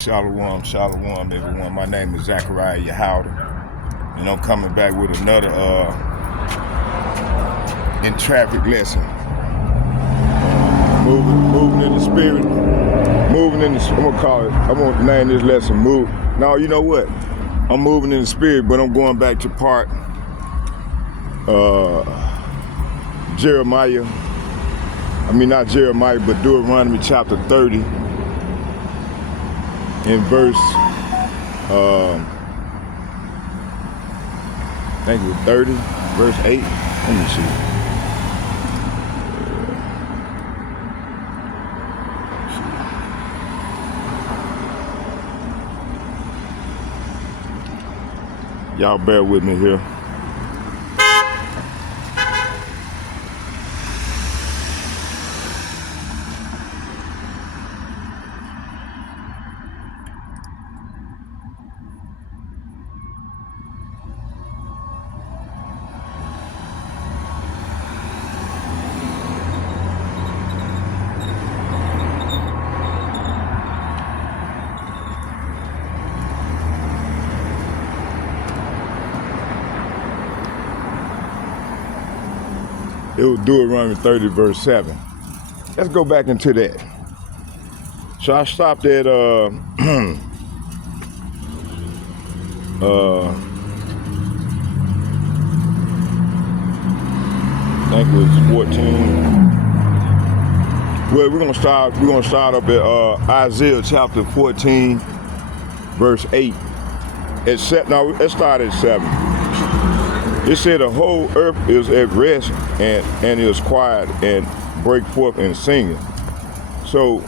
Shalom, shalom, everyone. My name is YAHAWAH, and I'm coming back with another in traffic lesson. Moving in the spirit, moving in the. I'm gonna call it. I'm gonna name this lesson. Move. No, you know what? I'm moving in the spirit, but I'm going back to part Jeremiah. I mean not Jeremiah, but Deuteronomy chapter 30. In verse, I think it was 30, verse 8. Let me see. Y'all bear with me here. It was Deuteronomy 30, verse 7. Let's go back into that. So I stopped at I think it was 14. Well, we're gonna start up at Isaiah chapter 14, verse 8. Let's start at 7. It said the whole earth is at rest and is quiet and break forth in singing. So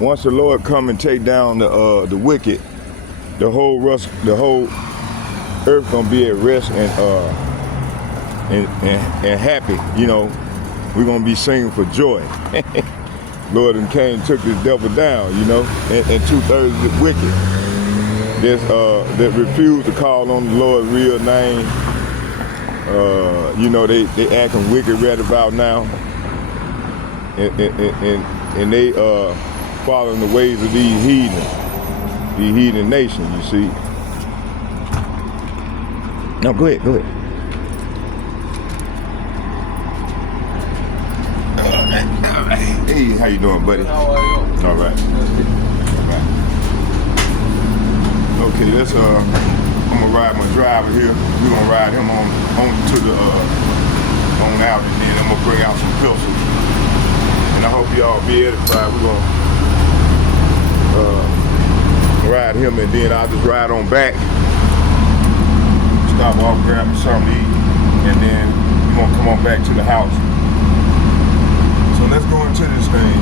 once the Lord come and take down the wicked, the whole earth gonna be at rest and happy. You know, we're gonna be singing for joy. Lord and Cain took the devil down. You know, and 2/3 of the wicked that refused to call on the Lord's real name. You know, they acting wicked right about now, and they following the ways of these heathen nations. You see. No, go ahead. Hey, how you doing, buddy? How are you? All right. Okay, let's I'm gonna ride my driver here. We're gonna ride him on to the on out, and then I'm gonna bring out some pistols. And I hope y'all be edified. We're gonna ride him, and then I'll just ride on back. Stop off, grab me something to eat, and then we're gonna come on back to the house. So let's go into this thing.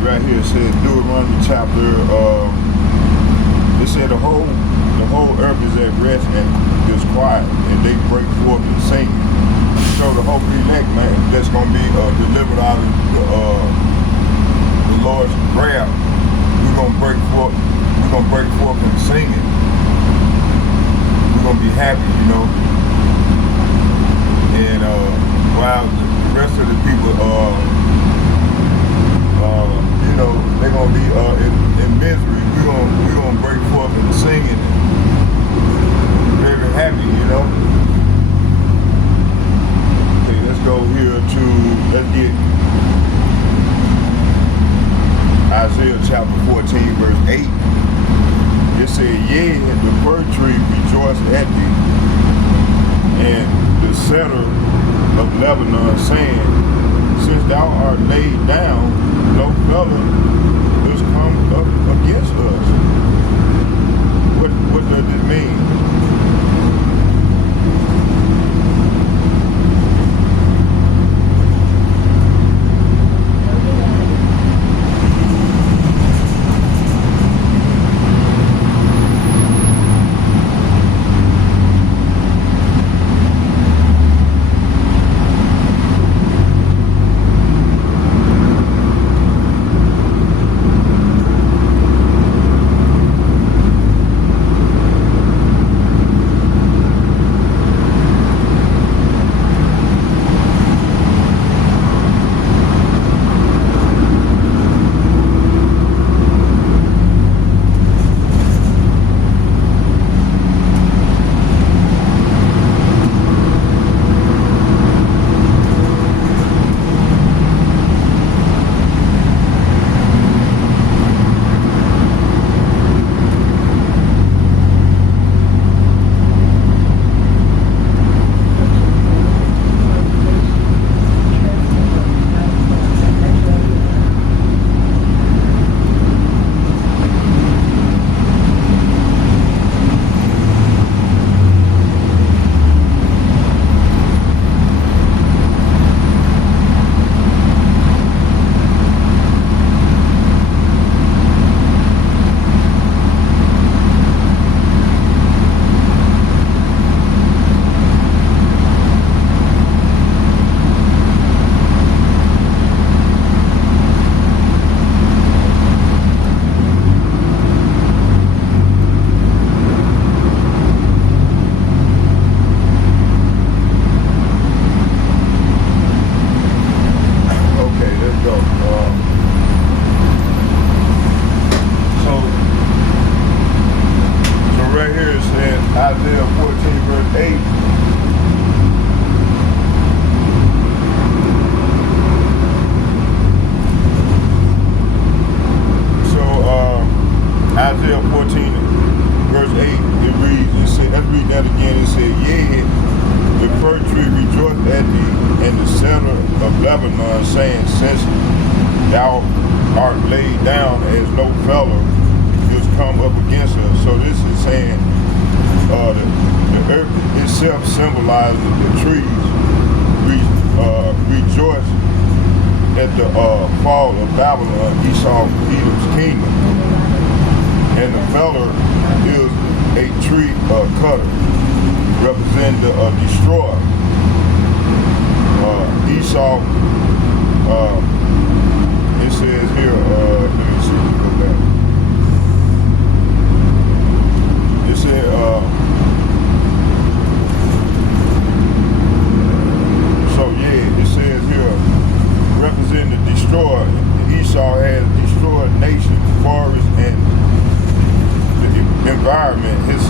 Right here it says Deuteronomy chapter. It said the whole earth is at rest and is quiet, and they break forth and sing. So the whole elect, man, that's gonna be delivered out of the Lord's wrath. We're gonna break forth. We're gonna break forth and singing. We're gonna be happy, you know. And while the rest of the people you know, they're gonna be in misery. We're gonna break forth and singing, very happy, you know. Okay, let's go here let's get Isaiah chapter 14, verse 8. It said, "Yea, the fir tree rejoiced at thee, and the cedar of Lebanon, saying, since thou art laid down, no fellow is come up against us." What does it mean? Isaiah 14 verse 8. So Isaiah 14 verse 8, it reads, it said, let's read that again. It said, yea, the fir tree rejoiced at thee in the center of Lebanon, saying, since thou art laid down as no fellow is come up against us. So this is saying the earth itself symbolizes the trees rejoice at the fall of Babylon, Esau, Edom's kingdom. And the feller is a tree cutter, representing the destroyer. Esau, it says here, let me see, go back. It said, so yeah, it says here, representing the destroyer. Esau has destroyed nations, forests, and the environment. His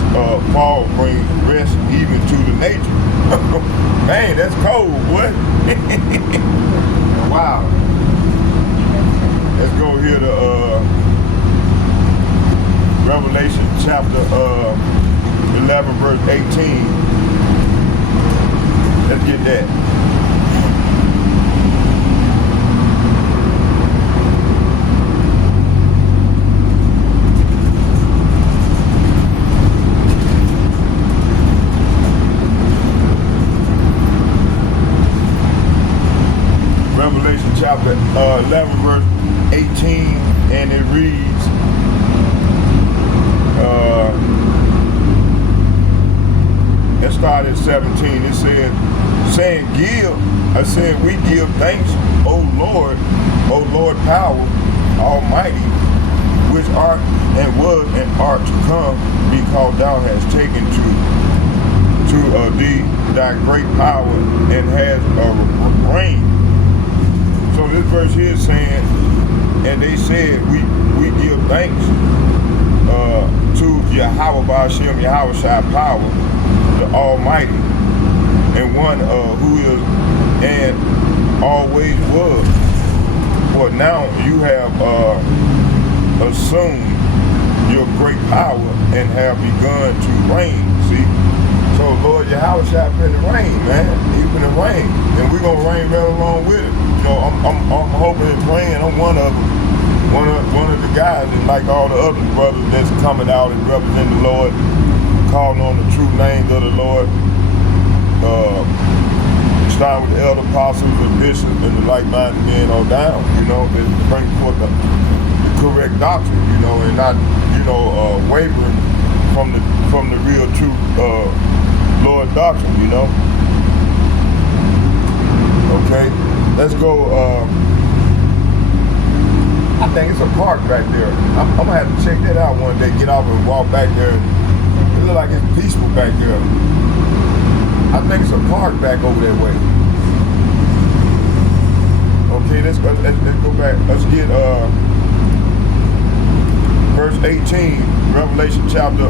fall brings rest even to the nature. Man, that's cold, boy. Wow. Let's go here to Revelation chapter 11 verse 18. Let's get that. Revelation chapter 11 verse 18, and it reads, let's start at 17. It said, we give thanks, O Lord power, almighty, which art and was and art to come, because thou hast taken to thee thy great power and hast reigned. So this verse here is saying, and they said, we give thanks to YAHAWAH BAHASHAM YAHAWAHSHI power, the Almighty, and one who is and always was. For now you have assumed your great power and have begun to reign. See? So Lord Yahawashi finna reign, man. He finna reign. And we're gonna reign right along with it. You know, I'm hoping and praying. I'm one of them. One of the guys, and like all the other brothers that's coming out and representing the Lord, calling on the true names of the Lord, starting with the elder apostles and bishops and the like-minded men on down, you know, that bring forth the correct doctrine, you know, and not, you know, wavering from the real true Lord doctrine, you know. Okay, let's go. I think it's a park back there. I'm gonna have to check that out one day. Get off and walk back there. It looks like it's peaceful back there. I think it's a park back over that way. Okay, let's go back. Let's get verse 18, Revelation chapter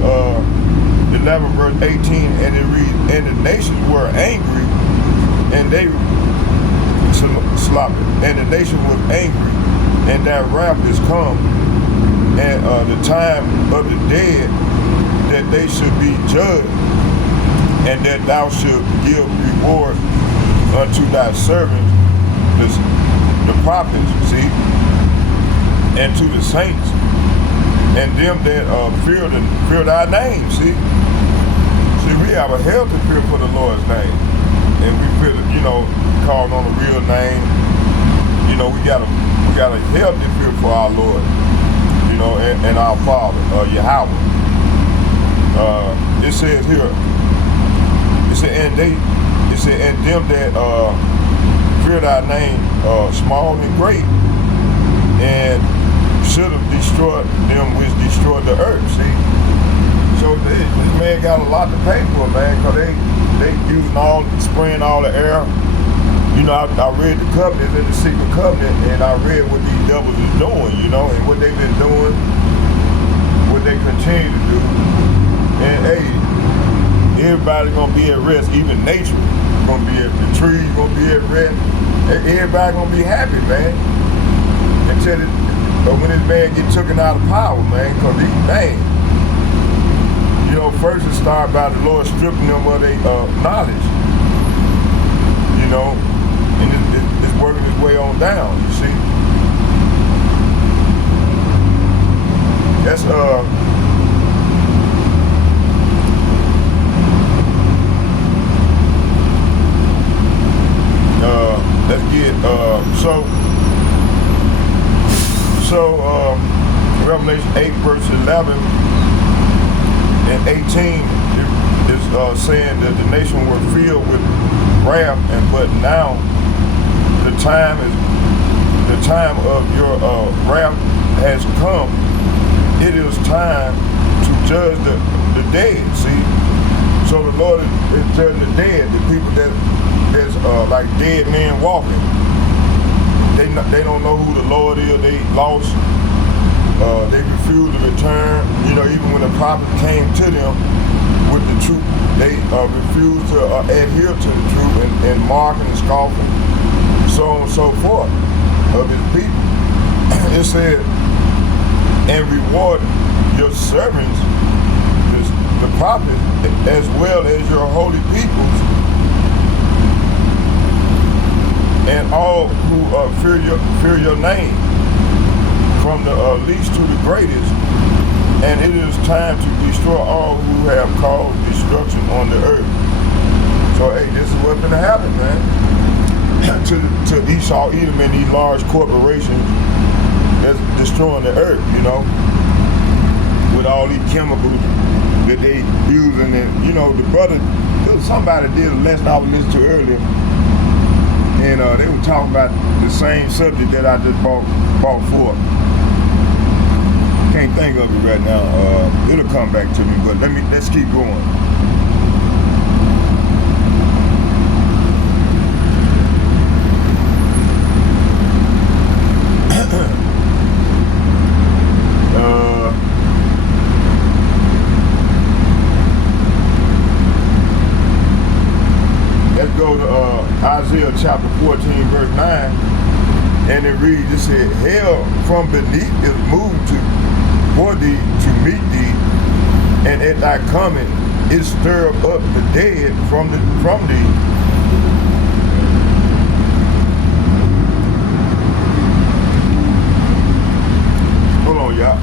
11, verse 18, and it reads, and the nations were angry, and they sloppy, and the nation was angry, and that wrath is come, and the time of the dead, that they should be judged, and that thou should give reward unto thy servants, the prophets, see, and to the saints, and them that fear thy name, see. See, we have a healthy fear for the Lord's name, and we feel, you know, called on a real name. You know, we got a healthy fear for our Lord, you know, and our Father, Yahawah. It says here, it said, and them that fear thy name, small and great, and should have destroyed them which destroyed the earth, see? So this man got a lot to pay for, man, because they using spraying all the air. You know, I read the covenant in the secret covenant, and I read what these devils is doing, you know, and what they've been doing, what they continue to do. And hey, everybody's gonna be at rest. Even nature gonna be at, the trees gonna be at rest. Everybody gonna be happy, man. Until when this man get taken out of power, man, cause man, you know, first it started by the Lord stripping them of their knowledge, you know, and it's working its way on down, you see. That's let's get Revelation 8 verse 11 and 18 is saying that the nation were filled with wrath, but now the time of your wrath has come. It is time to judge the dead. See, so the Lord is judging the dead, the people that's like dead men walking. They don't know who the Lord is. They lost. They refused to return. You know, even when the prophet came to them with the truth, they refused to adhere to the truth and mocking and scoffing, so on and so forth of his people. It said, and reward your servants, the prophets, as well as your holy peoples, and all who fear your name, from the least to the greatest. And it is time to destroy all who have caused destruction on the earth. So hey, this is what's gonna happen, man. to Esau, Edom, and these large corporations that's destroying the earth, you know, with all these chemicals that they using. And you know, the brother, somebody did a lesson I was listening to earlier, and they were talking about the same subject that I just brought forth. Can't think of it right now. It'll come back to me, but let's keep going. Let's go to Isaiah chapter 14, verse 9, and it reads, it said, hell from beneath is moved for thee to meet thee, and at thy coming it stirred up the dead from thee. Hold on, y'all.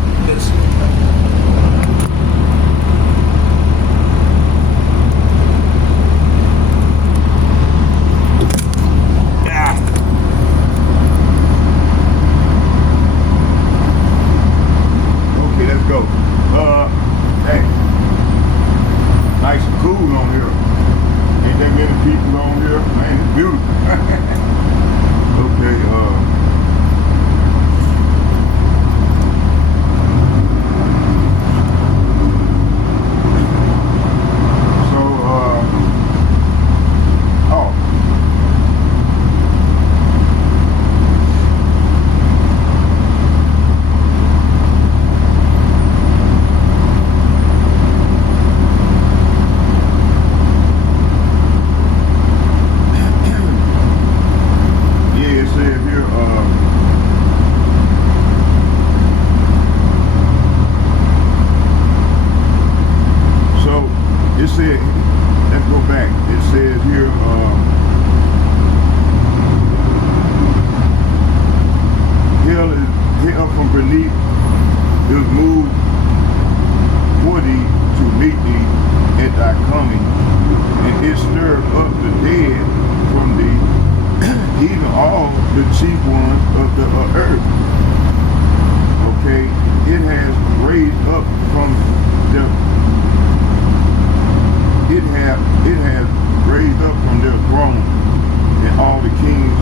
Nice and cool on here. Ain't that many people on here? Man, it's beautiful. Okay, let's go back. It says here, hell from beneath is moved for thee to meet thee at thy coming, and it stirred up the dead from thee, even all the chief ones of the earth. Okay, it has raised up from the It has raised up from their throne and all the kings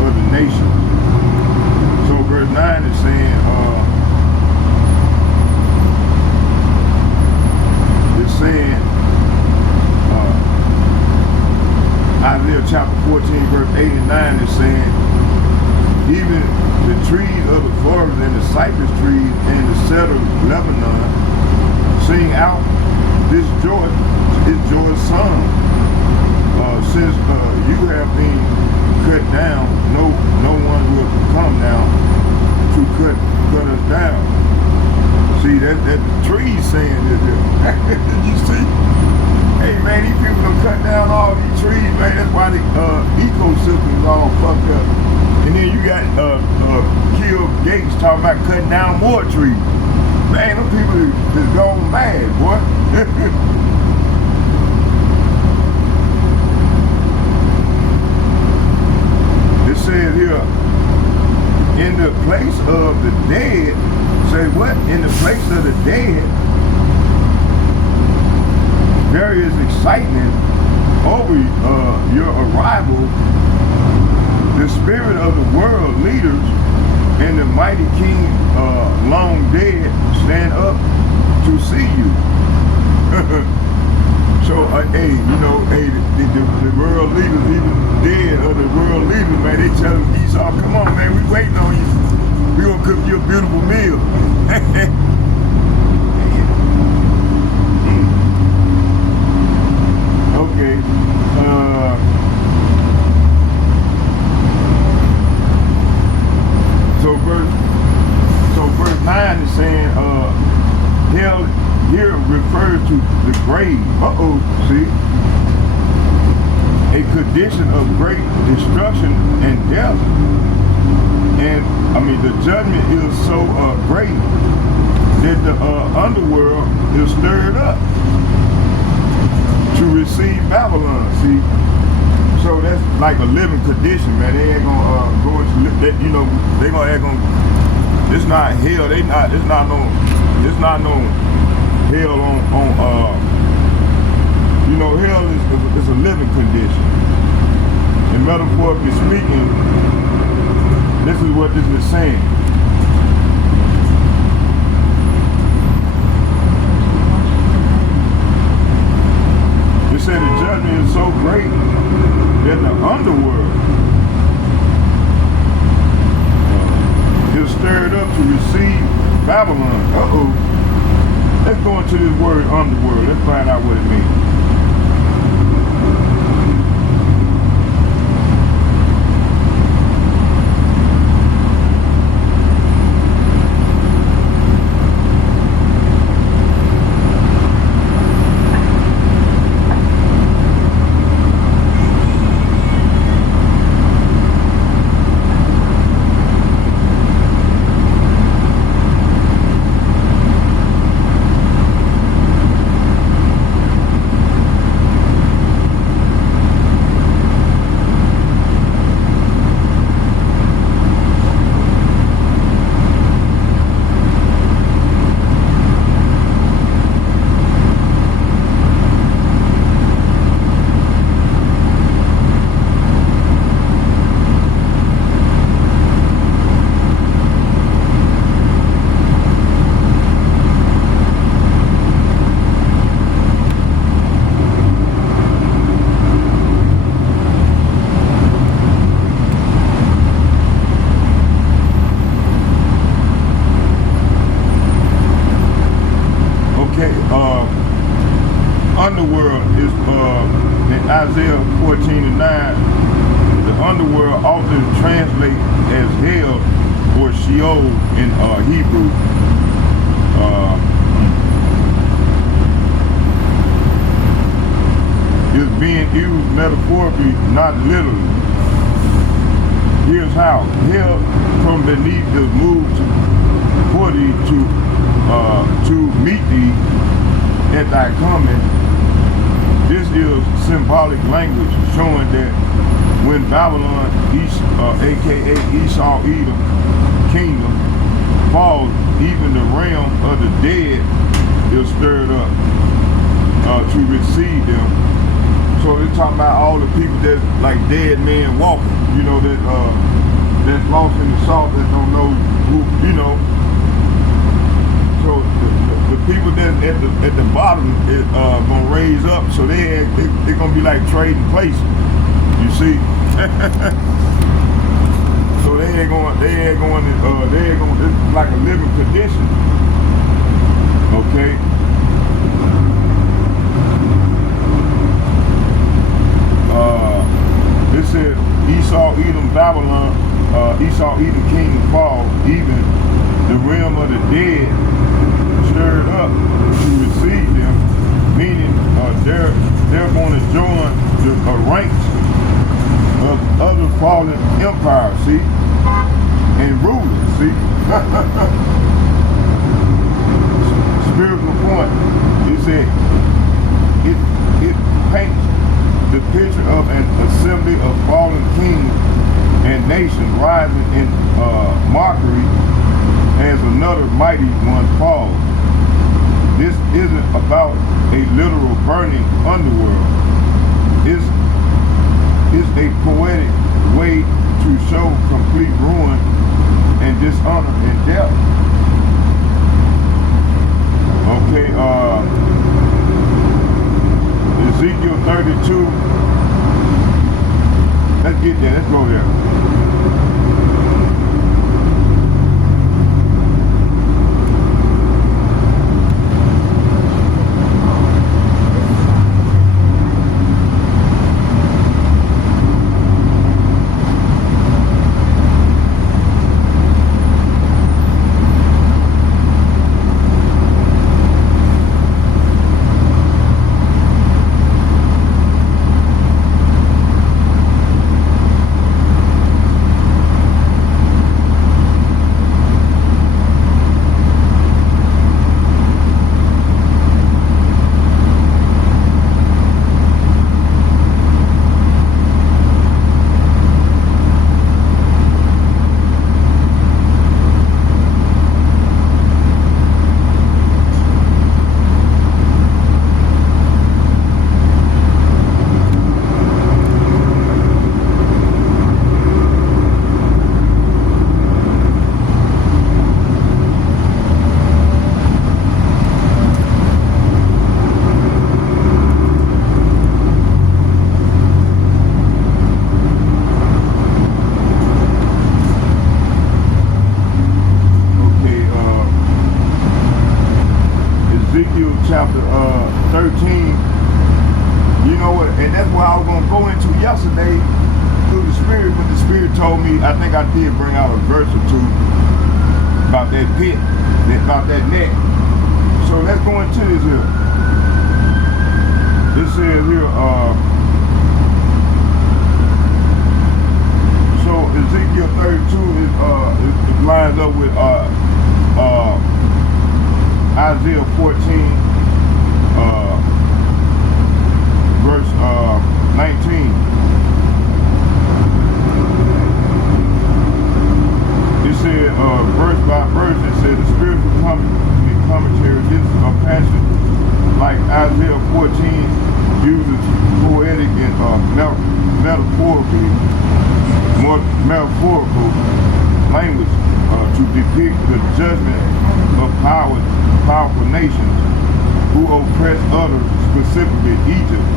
of the nations. So verse 9 is saying, Isaiah chapter 14 verse 8 and 9 is saying, even the trees of the forest and the cypress trees and the cedar of Lebanon sing out this joy. is your son. Since you have been cut down, no one will come now to cut us down. See, that the trees saying this. Did you see? Hey man, these people done cut down all these trees, man. That's why the ecosystem is all fucked up. And then you got Bill Gates talking about cutting down more trees. Man, them people is gone mad, boy. It says here, in the place of the dead, say what? In the place of the dead, there is excitement over your arrival. The spirit of the world leaders and the mighty king long dead stand up to see you. So, hey, you know, hey, the world leaders, even dead of the world leaders, man, they tell Esau, come on, man, we waiting on you. We gonna cook you a beautiful meal. Okay. So verse 9 is saying, hell here refers to the grave. See? A condition of great destruction and death. And, I mean, the judgment is so great that the underworld is stirred up to receive Babylon. See? So that's like a living condition, man. They ain't gonna go into that, you know, they gonna act on. It's not hell. It's not no hell on you know, hell is a living condition. And metaphorically speaking, this is what this is saying. It said the judgment is so great that the underworld is stirred up to receive Babylon. Let's go into this word underworld. Let's find out what it means. Underworld is in Isaiah 14:9. The underworld often translated as hell or Sheol in Hebrew. Is being used metaphorically, not literally. Here's how: hell from beneath is moved for thee to meet thee at thy coming. This is symbolic language showing that when Babylon, aka Esau Edom kingdom, falls, even the realm of the dead is stirred up to receive them. So they're talking about all the people that's like dead men walking, you know, that's lost in the salt, that don't know who, you know. So the people that's at the bottom is gonna raise up, so they're gonna be like trading places. You see? So they're going. It's like a living condition. Okay. Babylon, Esau, Edom kingdom fall, even the realm of the dead stirred up to receive them, meaning they're going to join the ranks of other fallen empires, see, and rulers, see. Spiritual point, it said, it paints the picture of an assembly of fallen kings and nations rising in mockery as another mighty one falls. This isn't about a literal burning underworld. It's a poetic way to show complete ruin and dishonor and death. Okay, Ezekiel 32. Let's get there. Let's go there. Chapter 13, you know what, and that's what I was going to go into yesterday through the Spirit, but the Spirit told me, I think I did bring out a verse or two about that pit, about that net. So let's go into this here. This says here, so Ezekiel 32 is lines up with Isaiah 14. Verse 19. It said, verse by verse, it said the spiritual commentary, this is a passage like Isaiah 14 uses poetic and more metaphorical language to depict the judgment of powerful nations who oppress others, specifically Egypt,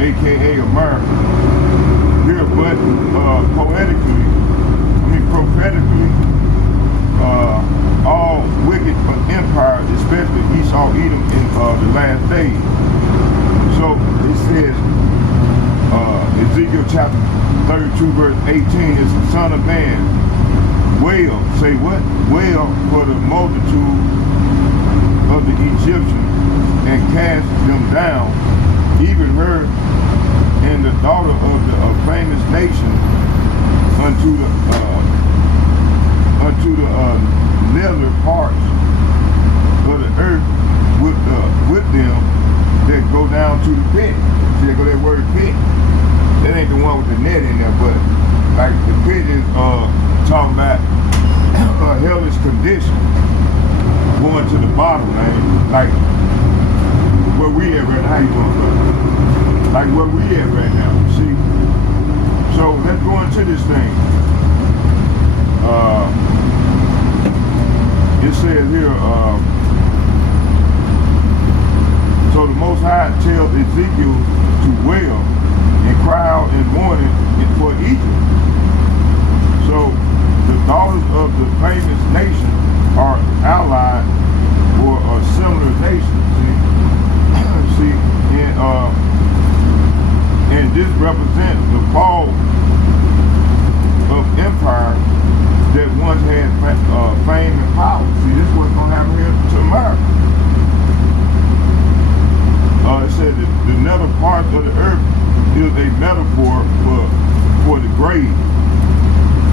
aka America. Here, but prophetically, all wicked empires, especially Esau, Edom, in the last days. So it says, Ezekiel chapter 32, verse 18, is the Son of Man. Wail, say what? Wail for the multitude of the Egyptians and cast them down, even her and the daughter of the famous nation unto the nether parts of the earth with them that go down to the pit. See, they go that word pit. That ain't the one with the net in there, but like the pit is talking about a hellish condition, going to the bottom, man. Like where we at right now. How you doing? Like where we at right now. See? So let's go into this thing. It says here, so the Most High tells Ezekiel to wail and cry out in mourning for Egypt. So the daughters of the famous nation are allied or a similar nation. See, and this represents the fall depth of the earth is a metaphor for the grave,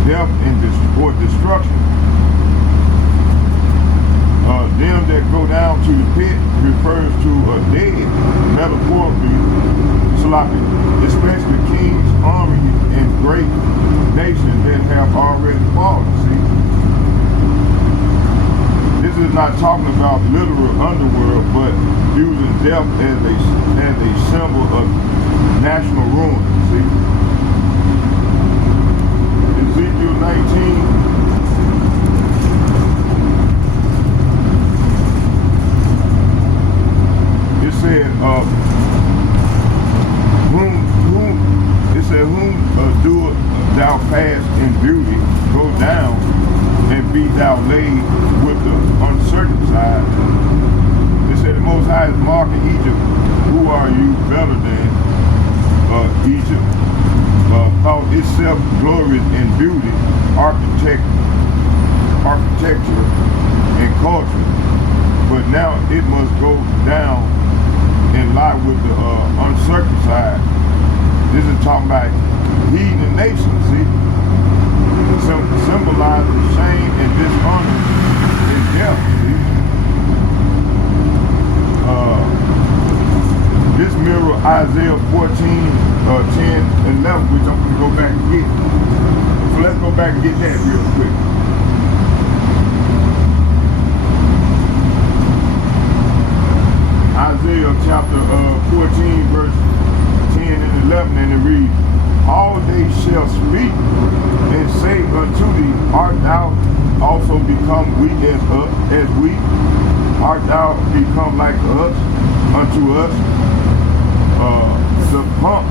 death and or destruction. Them that go down to the pit refers to a dead, metaphorically, sloppy, especially kings, armies, and great nations that have already fallen. See, this is not talking about literal underworld, but using death as a symbol of national ruin. See, Ezekiel 19. Said, whom doest thou pass in beauty, go down and be thou laid with the uncircumcised. It said the Most High is marking Egypt. Who are you better than Egypt? Thought itself glorious in beauty, architecture, and culture, but now it must go down and lie with the uncircumcised. This is talking about heathen nations, see? Symbolizing shame and dishonor and death, see? This mirror Isaiah 14, 10, and 11, which I'm going to go back and get. So let's go back and get that real quick. Isaiah chapter 14, verse 10 and 11, and it reads, all they shall speak and say unto thee, art thou also become weak as we? Art thou become like us, unto us? The pomp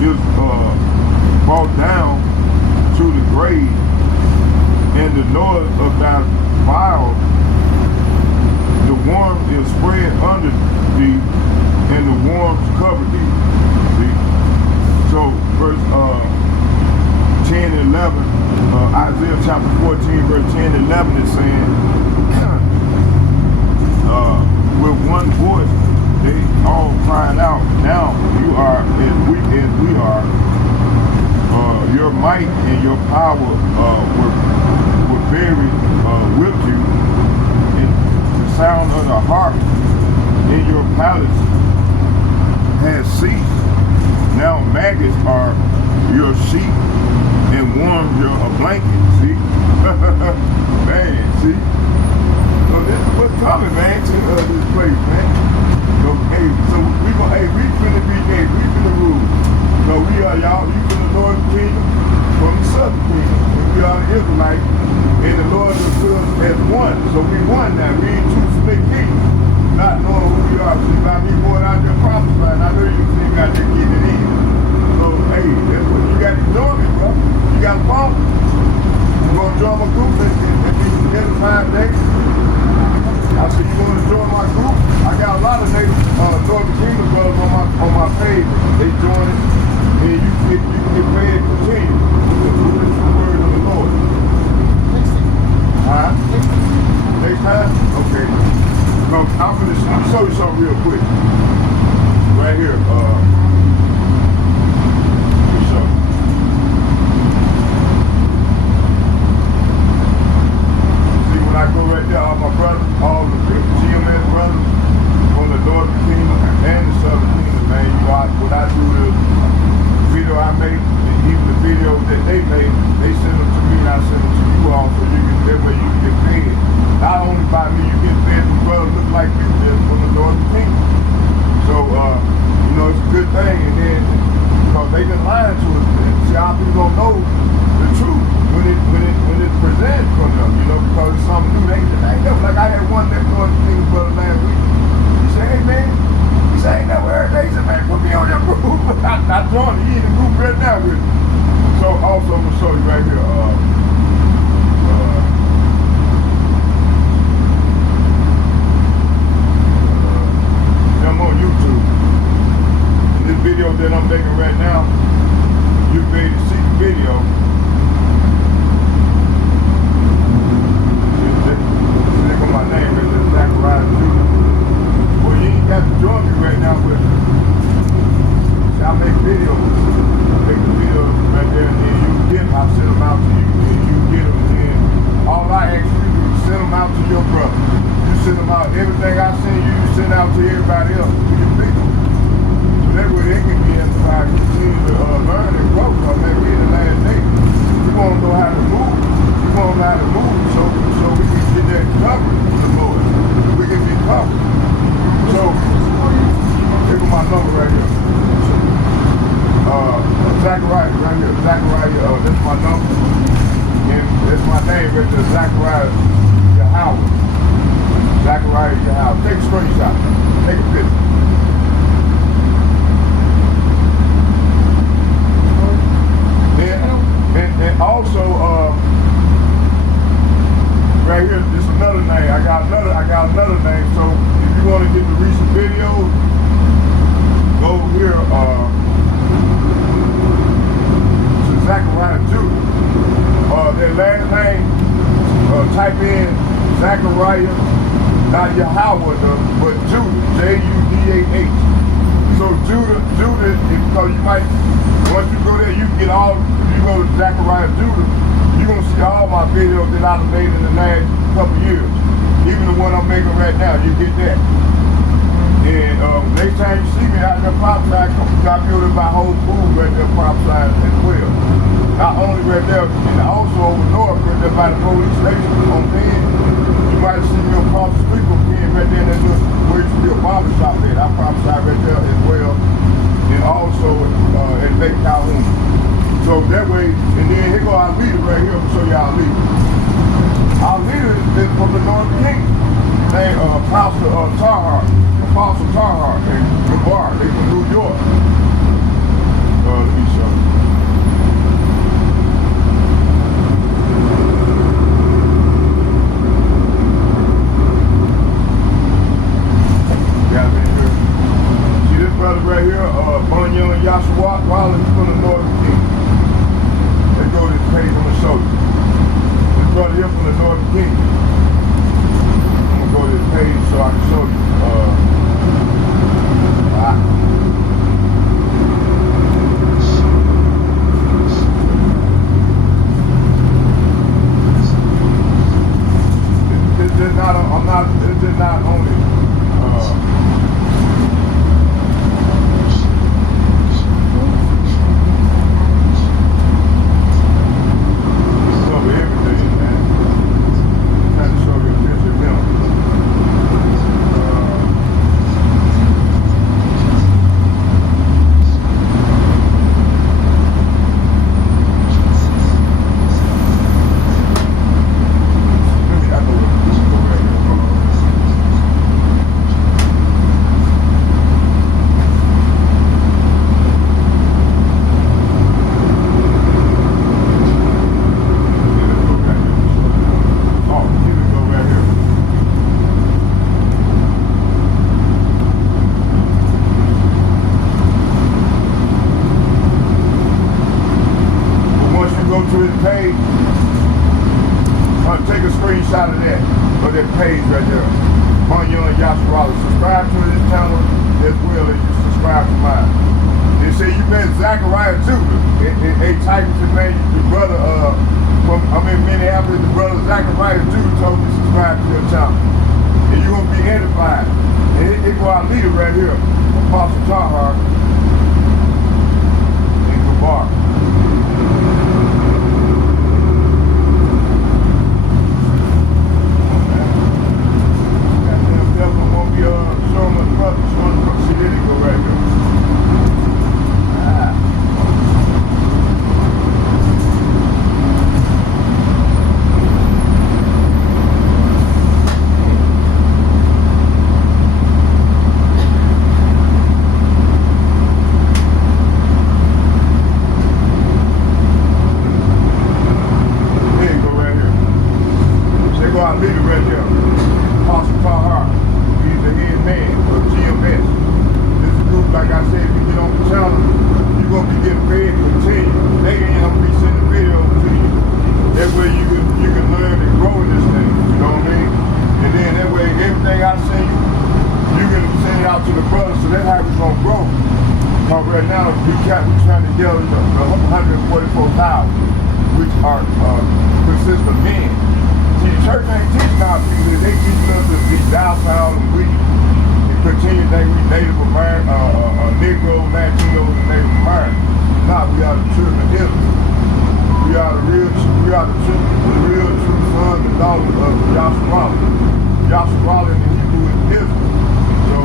is brought down to the grave, and the noise of thy vial, the worm is spread under thee, and the worms cover thee. See? So verse 10 and 11, Isaiah chapter 14, verse 10 and 11 is saying, with one voice they all cried out, now you are as weak as we are. Your might and your power were buried with you. Sound of the harp in your palace has ceased. Now maggots are your sheep and worms your blanket. See, man. See, so this is what's coming, man, to this place, man. So hey, we finna rule. So we are y'all. You from the northern kingdom, from the southern kingdom. And we are the Israelites. And the Lord is us as one. So we one now. We ain't two split kingdoms. Not knowing who we are. So you got me going out there prophesying. I know you think out there getting it in. So hey, that's what you got to join me, bro. You got a phone? You gonna join my group and be together 5 days? I said you gonna join my group? I got a lot of niggas, Northern Kingdom brothers on my page. They join it, and you can get paid and continue to listen to the word of the Lord. Next time? Okay. I'm going to show you something real quick. Right here. Let me show you. See, when I go right there, all my brothers, all the GMS brothers from the Northern Kingdom and the Southern Kingdom, man, you know, when I do the video I make, even the videos that they make, they send them to me and I send them to you all so you can, that way you can get paid. Not only by me, you get paid from brothers look like you did from the Northern Kingdom. So, you know, it's a good thing. And then, because they been lying to us, and see how people don't know the truth when it's presented from them, you know, because it's something new. They never, like I had one that Northern Kingdom brother last week. He said, hey man, he said, I ain't never heard that. He said, man, put me on your group. I joined him. He in the group right now with me. So also I'm gonna show you right here. I'm on YouTube. In this video that I'm making right now, you can be able to see the video. Click on my name, it's Zachariah Jr. here to your people. So that way they can be inspired to continue to learn and grow. Because maybe in the last day, we want to know how to move. We want to know how to move so we can get that coverage from the Lord. We can be covered. So, here's my number right here. Zachariah, right here. Zachariah, that's my number. And that's my name right there, Zachariah Yahawah. Zachariah Yahawah. Take a screenshot. Take a picture. And also, right here, this is another name. I got another name. So if you want to get the recent videos, go here to Zachariah Judah. Their last name, type in Zachariah, not Yahawah, but Judah, J-U-D-A-H. So Judah, because you might, once you go there, you can get all, if you go to Zachariah Judah, you're going to see all my videos that I've made in the last couple years. Even the one I'm making right now, you get that. And next time you see me out there prophesying, I built my whole food right there prophesying as well. Not only right there, and also over north, right there by the police station on Penn. You might see me across the street from Penn right there, that's just where used to be a barber shop at. I prophesy right there as well. And also in Lake Calhoun. So that way, and then here go our leader right here. I'm gonna show you our leader. Our leader is from the North King. Named Apostle Tarhart and Gabar. They from New York. Let me show you. Brother right here, Bunyan Yahshua Wallace from the Northern King. Let's go to this page, I'm gonna show you. This brother here from the Northern King. I'm gonna go to this page so I can show you. This is not only take a screenshot of that page right there. Bunyan Yahshua. Subscribe to this channel as well as you subscribe to mine. They say you met Zachariah Judah. They type to me, the brother I'm in Minneapolis, the brother Zachariah Judah told me to subscribe to your channel. And you're gonna be edified. And it go our leader right here, Apostle Tarhart and Gabar. Right now, we're trying to get 144,000, which are consist of men. See, the church ain't teaching our people; they teaching us to be docile and weak, and continue to think we Native American, Negroes, Latinos, and Native Americans. Nah, we are the children of Israel. We are the real true sons and daughters of Yahawah. Yahawah in the Hebrew is Israel. So,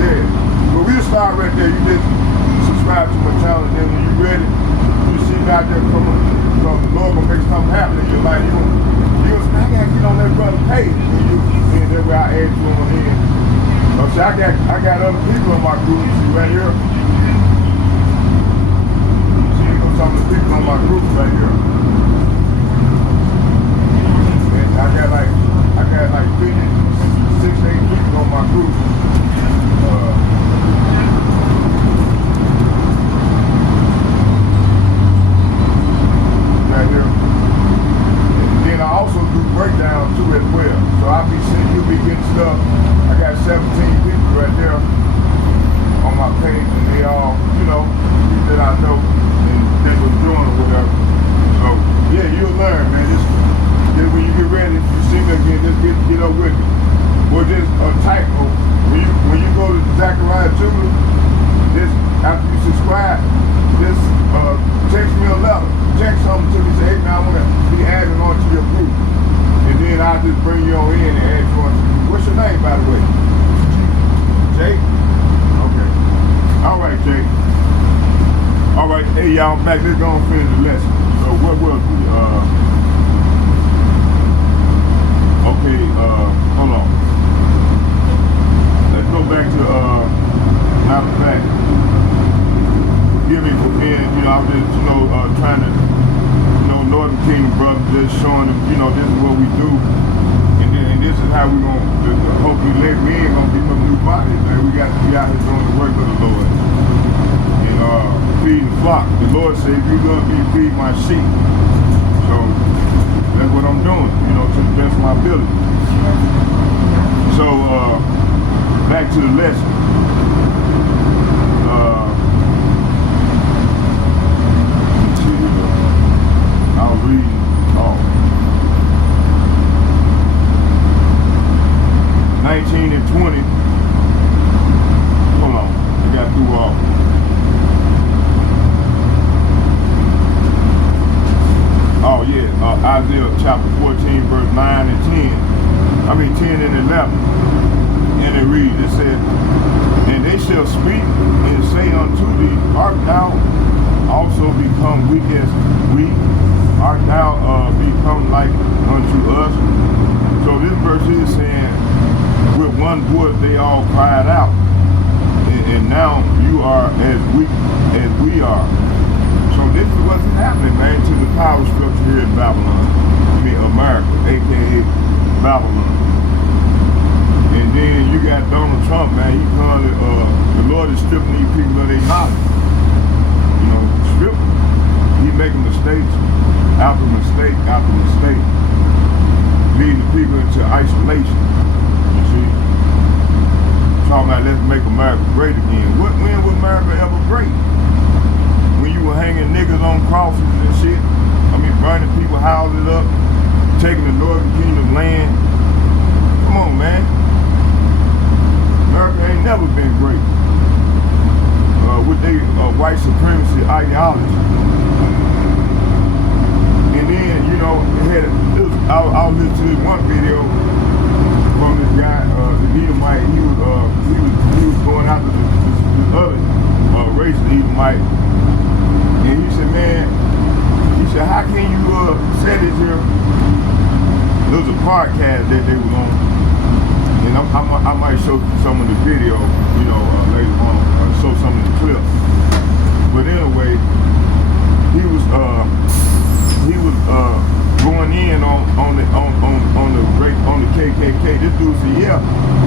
yeah. But we'll start right there. You just subscribe to my channel, and then when you're ready, you see me out there coming, because the Lord gonna make something happen in your life. I gotta get on that brother's page. And that's where I add you on in. See, I got other people on my group. See right here. See, some of the people on my group right here. And I got like 50, 68 people on my group. Right here. And then I also do breakdowns too as well. So you'll be getting stuff. I got 17 people right there on my page, and they all, people that I know and they was doing or whatever. So yeah, you'll learn, man. Just when you get ready, you see me again, just get up with me. Or just a typo. When you go to Zachariah 2, just after you subscribe, just text me a letter. Text something to me, say, hey man, I want to be added on to your group. And then I'll just bring you on in and add you on to the group. What's your name, by the way? Jake? Okay. All right, Jake. All right, hey y'all, I'm back. Let's go and finish the lesson. So what was we? Okay, hold on. Let's go back to matter of fact. Forgive me for being, I'm just, trying to, Northern Kingdom brothers, just showing them, this is what we do. And this is how we're going to hopefully we ain't going to be no new bodies, man. We got to be out here doing the work of the Lord. And feeding the flock. The Lord said, if you're going to be feed my sheep. So that's what I'm doing, to the best of my ability. So back to the lesson. I'll read off. 19 and 20. Hold on. I got through all. Oh yeah. Isaiah chapter 14, verse 9 and 10. I mean 10 and 11. And it reads, it said, and they shall speak and say unto thee, art thou also become weak as we? Art thou become like unto us? So this verse is saying, with one voice they all cried out, and now you are as weak as we are. So this is what's happening, man, to the power structure here in Babylon. I mean America, aka Babylon. And then you got Donald Trump, man. He called it, the Lord is stripping these people of their knowledge. Stripping. He making mistakes after mistake after mistake, leading the people into isolation. You see? Talking about let's make America great again. When was America ever great? When you were hanging niggas on crosses and shit? I mean, burning people's houses up, taking the Northern Kingdom land. Come on, man. America ain't never been great. With their white supremacy ideology. And then, I was listening to this one video from this guy, the Edomite. He was going after this other race, the Edomite. And he said, man, how can you say this here? There was a podcast that they were on. And I might show some of the video, later on, show some of the clips. But anyway, he was going in on the KKK. This dude said, yeah.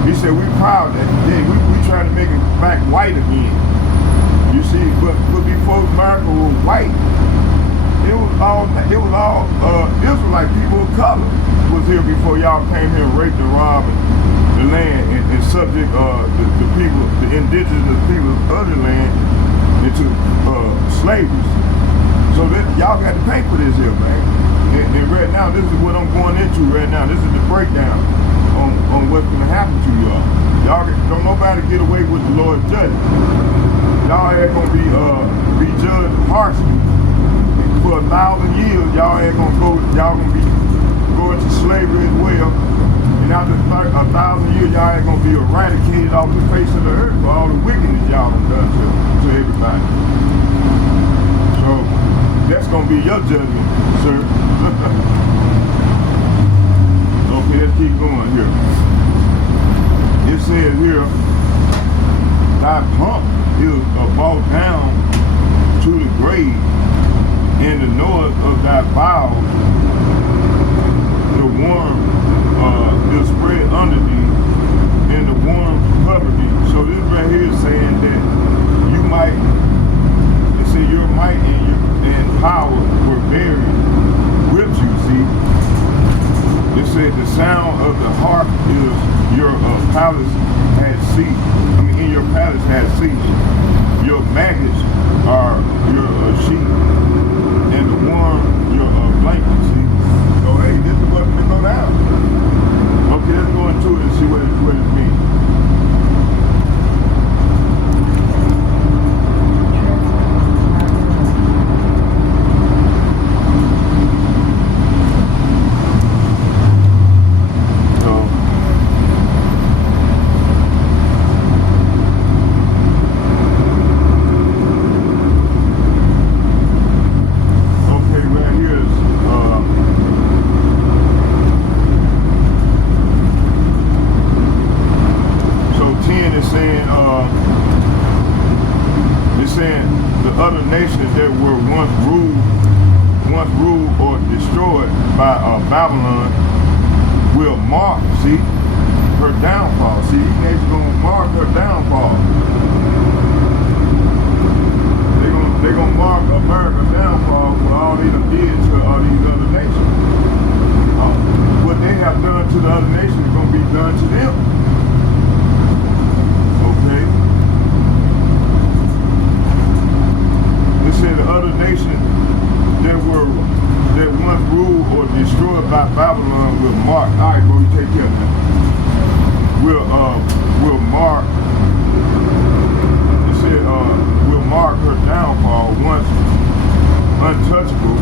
He said, we proud that we trying to make it back white again. You see, but before America was white, it was all Israelite people of color was here before y'all came here and raped and robbed the land and subject the people, the indigenous people of the land into slavery. So y'all got to pay for this here, man. And right now, this is what I'm going into right now. This is the breakdown. on what's going to happen to y'all. Y'all don't nobody get away with the Lord's judgment. Y'all ain't going to be judged harshly. For 1,000 years, y'all ain't going to go, y'all going to be going to slavery as well. And after 1,000 years, y'all ain't going to be eradicated off the face of the earth for all the wickedness y'all done to everybody. So, that's going to be your judgment, sir. Okay, let's keep going here. It says here, thy pomp is brought down to the grave, and the noise of thy bowels, the worm is spread under thee, and the worm cover thee. So this right here is saying that you might, it say your might and power were buried with you, see. It said the sound of the harp is your palace has ceased. I mean, in your palace has ceased. Your maggots are your sheep, and the worm your blanket, see. So hey, this is what's going to go down. Okay, let's go into it and see what it means. Babylon will mark, see, her downfall. See, these nations gonna mark her downfall. They're gonna mark America's downfall for all they done did to all these other nations. What they have done to the other nations is gonna be done to them. Okay. They said the other nations that once ruled or destroyed by Babylon will mark. All right, bro, you take care of that. Will mark. It said will mark her downfall once untouchable.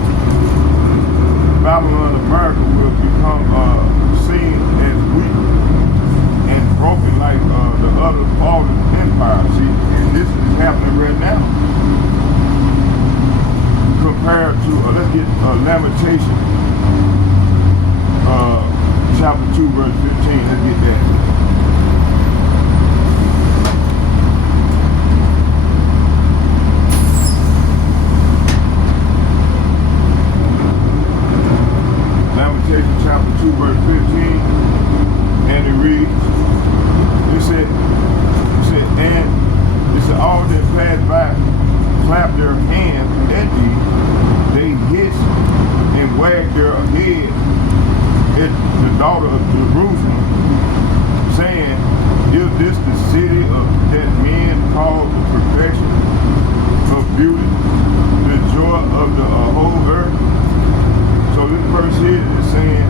Babylon, America will become seen as weak and broken like the other fallen empires. See, and this is happening right now. Compared to, let's get Lamentation, chapter 2, verse 15. Let's get that. Lamentation, chapter 2, verse 15. And it reads, it said, all that pass by clap their hands at thee, they hiss and wag their head at the daughter of Jerusalem, saying, is this the city of that men call the perfection of beauty, the joy of the whole earth? So this verse here is saying,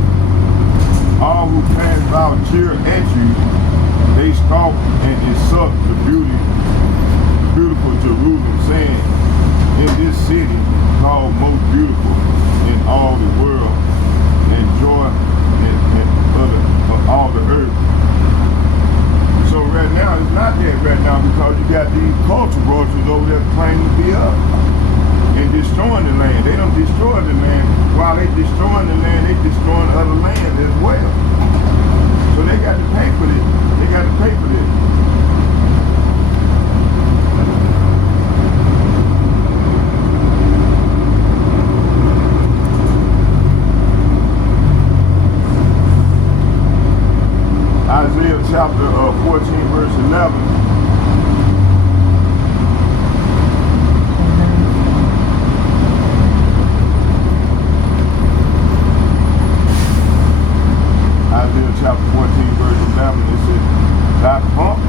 all who pass by cheer at you, they scoff and insult the beautiful Jerusalem, saying, in this city called most beautiful in all the world, and joy of all the earth. So right now, it's not that right now, because you got these culture vultures over there claiming to be up and destroying the land. They don't destroy the land. While they destroying the land, they destroying other land as well. So they got to pay for this. They got to pay for this. Isaiah chapter 14, verse 11. Isaiah chapter 14, verse 11, it says, thy pomp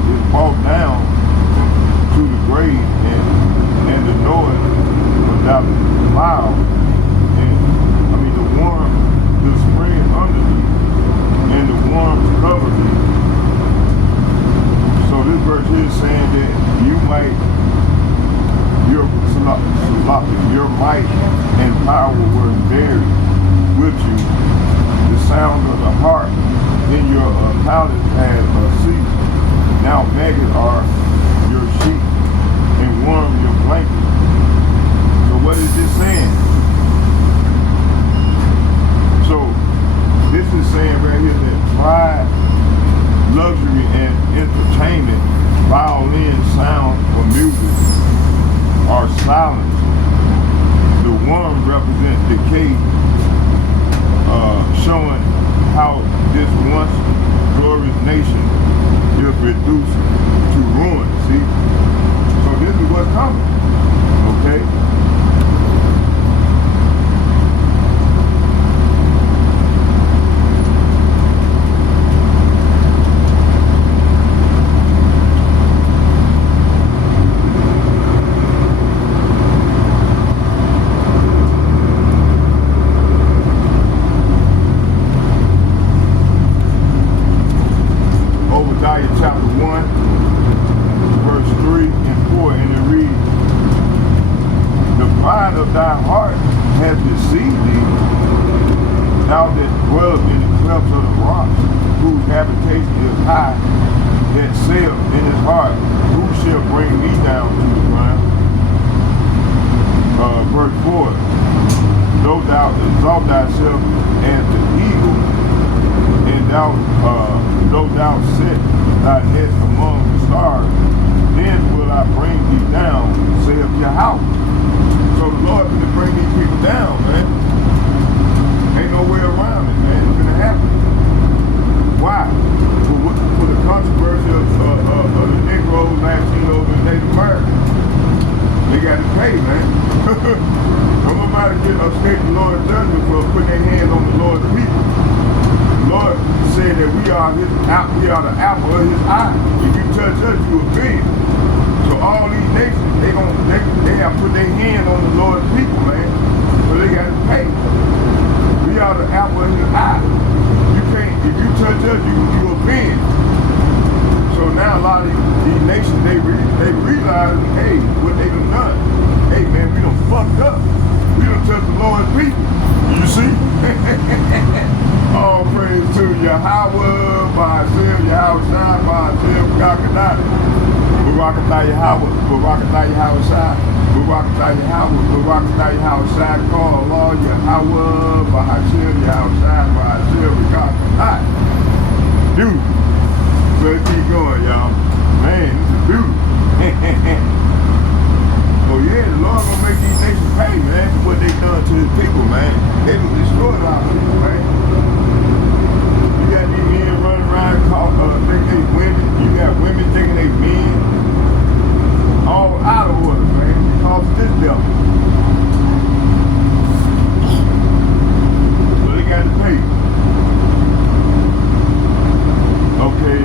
your might and power were buried with you. The sound of the harp in your palace had ceased. Now maggots are your sheep and worm your blanket. So what is this saying? So this is saying right here that pride, luxury, and entertainment, violin sound or music are silenced. The worm represents decay, showing how this once glorious nation is reduced to ruin. See? So this is what's coming. Okay? Chapter 1, verse 3 and 4, and it reads, the pride of thy heart has deceived thee, thou that dwellest in the clefts of the rocks, whose habitation is high, that saith in his heart, who shall bring me down to the ground? Verse 4, though thou exalt thyself as the eagle, and though thou set thy nest among the stars, then will I bring thee down, saith Yahawah. So the Lord is going to bring these people down, man. Ain't no way around it, man. It's going to happen. Why? For the controversy of the Negroes, Latinos, and Native Americans. They got to pay, man. Don't nobody escape the Lord's judgment for putting their hands on the Lord's people. Lord said that we are the apple of his eye. If you touch us, you will be. So all these nations, they have put their hand on the Lord's people, man. So they got to pay. We are the apple of his eye. You can't, if you touch us, you will be. So now a lot of these nations, they realize, hey, what they done. Hey man, we done fucked up. We done touched the Lord's people. You see? All praise to Yahawah Bahashem Yahawashi, Bahashem Kakadati. Barakatah Yahawah, Barakatah Yahawashi, Barakatah Yahawah, Barakatah Yahawashi. Call Allah Yahawah Bahashem Yahawashi, Bahashem Kakadati. Dude. So let's keep going, y'all. Man, this is beautiful. Oh yeah, the Lord gonna make these nations pay, man, for what they done to his people, man. They will destroy our people, man. You got these men running around thinking they women. You got women thinking they men. All out of order, man, because of this devil. So they got to pay. Okay,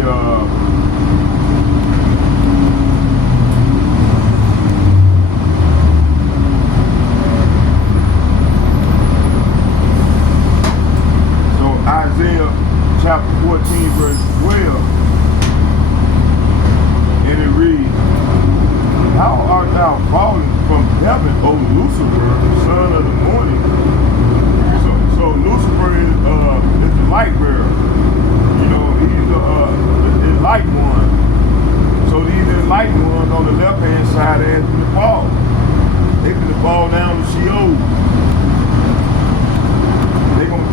Isaiah chapter 14, verse 12, and it reads, how art thou fallen from heaven, O Lucifer, son of the morning? So Lucifer is the light bearer. You know, he's the light one. So these enlightened ones on the left-hand side are going to fall. They're going to fall down to Sheol.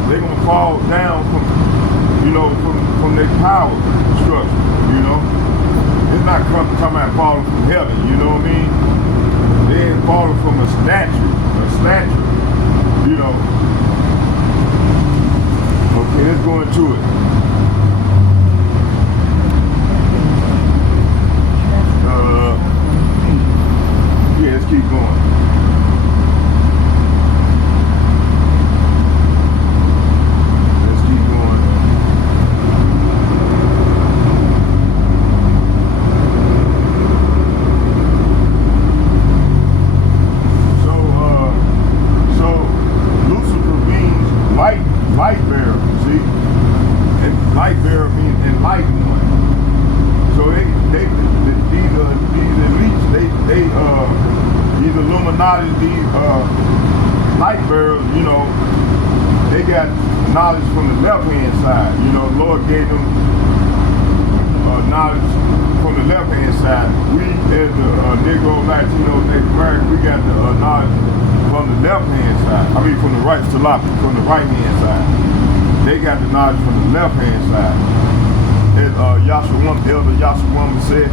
They're gonna fall down from, you know, from their power structure, you know. It's not talking about falling from heaven, you know what I mean? They're falling from a statue, you know. Okay, let's go into it. Yeah, let's keep going. Light bearer, see? And knowledge, these light bearers, you know, they got knowledge from the left-hand side. You know, the Lord gave them knowledge from the left-hand side. We, as the Negro, Latinos, Native American, we got the knowledge from the left-hand side. I mean, from the right, from the right-hand side. They got the knowledge from the left-hand side. As Elder Yahawah said,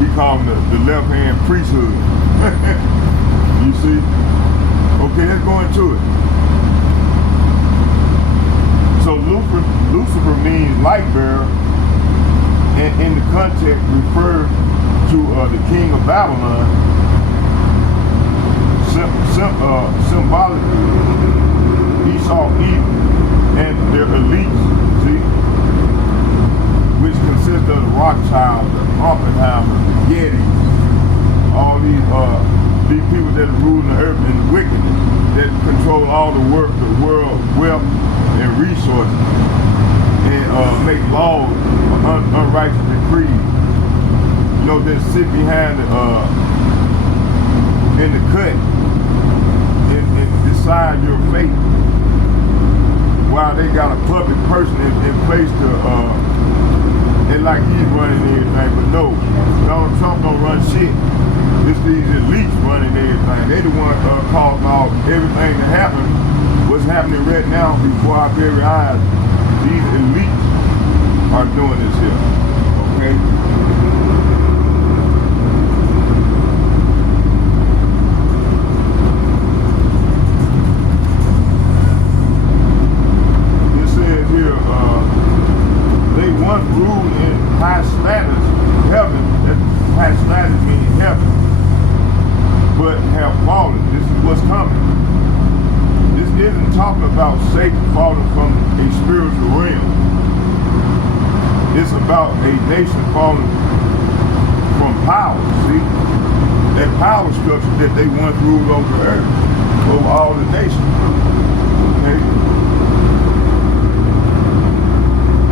he called them the left-hand priesthood. You see? Okay, let's go into it. So Lucifer means light bearer, and in the context refer to the king of Babylon, symbolically. He saw evil and their elites, see, which consist of the Rothschilds, the Oppenheimer, the Yetis, all these people that are ruling the earth and the wickedness, that control all the world, wealth, and resources, and make laws, unrighteous decrees. You know, that sit behind in the cut and decide your fate, while they got a public person in place to, they like he's running everything, but no, Donald Trump don't run shit. It's these elites running everything. They the one causing all everything that happened. What's happening right now before our very eyes. These elites are doing this here. Okay? It says here, they once ruled in high status heaven. High status meaning heaven. But have fallen. This is what's coming. This isn't talking about Satan falling from a spiritual realm. It's about a nation falling from power, see? That power structure that they once ruled over the earth, over all the nations. Okay?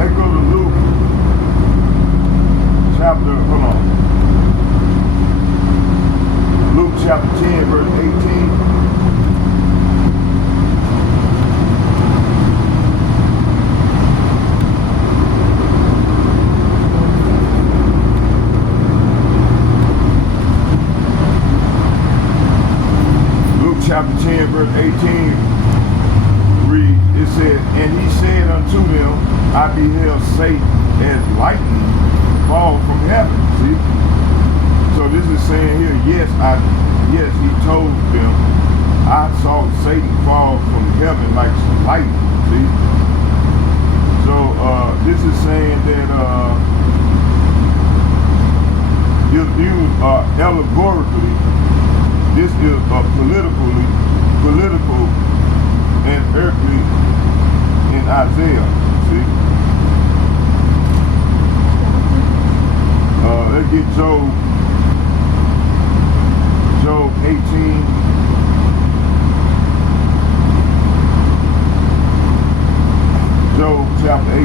Let's go to Luke chapter, hold on. Luke chapter 10, verse 18. Luke chapter 10, verse 18 reads, it says, and he said unto them, I beheld Satan as lightning fall from heaven. See? So this is saying here, yes, he told them, I saw Satan fall from heaven like some lightning, see? So this is saying that used allegorically, this is political and earthly in Isaiah, see? Let's get Job 18. Job chapter 18.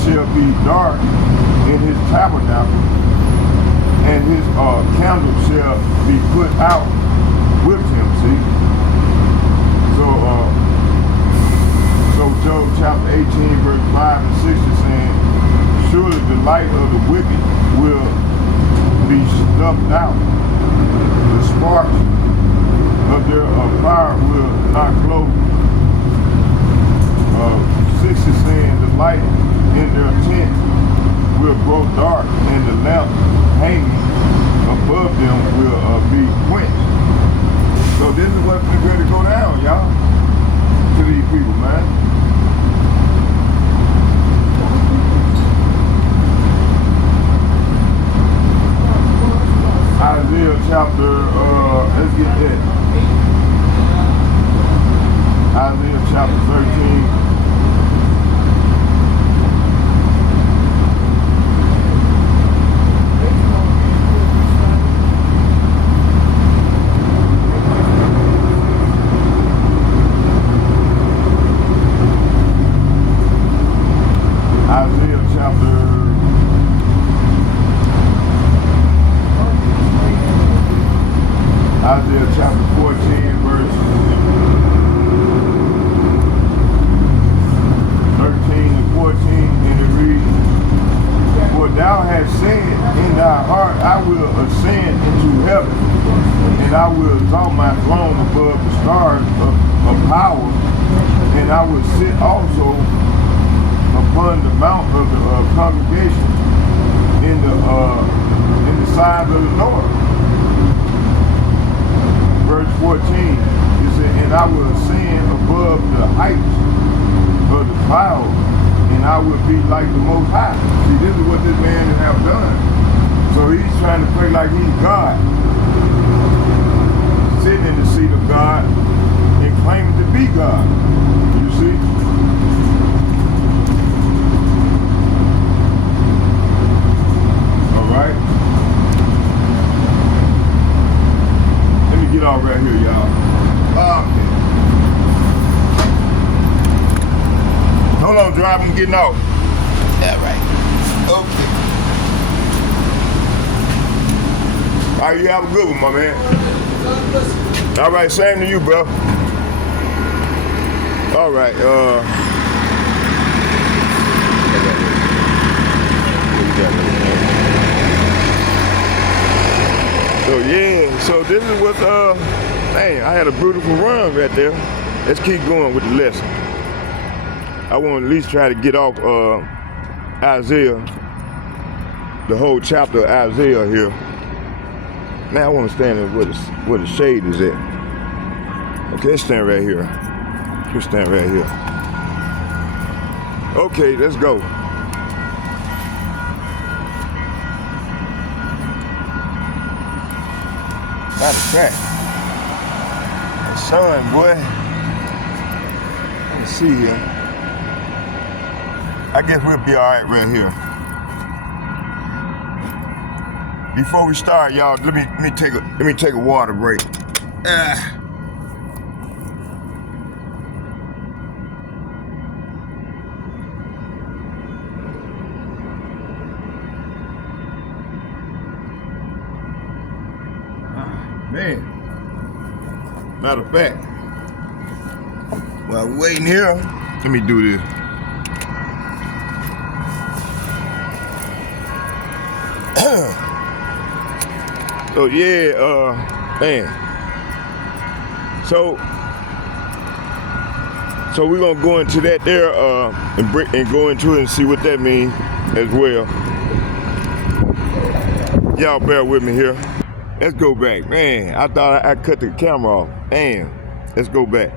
Shall be dark in his tabernacle, and his candle shall be put out with him. See, so Job chapter 18, verse 5 and 6 is saying, surely the light of the wicked will be snuffed out. The sparks of their fire will not glow light in their tent will grow dark, and the lamp hanging above them will be quenched. So this is what's going to go down, y'all, to these people, man. Isaiah chapter, let's get that. Isaiah chapter 13. Isaiah chapter 14, verse 13 and 14, and it reads, "For thou hast said in thy heart, I will ascend into heaven, and I will exalt my throne above the stars of power, and I will sit also upon the mount of the congregation in the sides of the north." Verse 14, it said, "And I will ascend above the heights of the clouds, and I will be like the Most High." See, this is what this man have done. So he's trying to pray like he's God, sitting in the seat of God and claiming to be God. You see? All right. Get off right here, y'all. Okay. Hold on, drive, I'm getting off. Yeah, right. Okay. All right, you have a good one, my man. All right, same to you, bro. All right, so yeah, so this is what, man, I had a beautiful run right there. Let's keep going with the lesson. I want to at least try to get off Isaiah, the whole chapter of Isaiah here. Now I want to stand where the shade is at. Okay, let's stand right here. Let's stand right here. Okay, let's go. Matter of fact, the sun, boy. Let's see here. I guess we'll be all right right here. Before we start, y'all, let me take a water break. Man, matter of fact, while we're waiting here, let me do this. So yeah, man. So we're gonna go into that there and go into it and see what that means as well. Y'all bear with me here. Let's go back. Man, I thought I cut the camera off. Damn. Let's go back.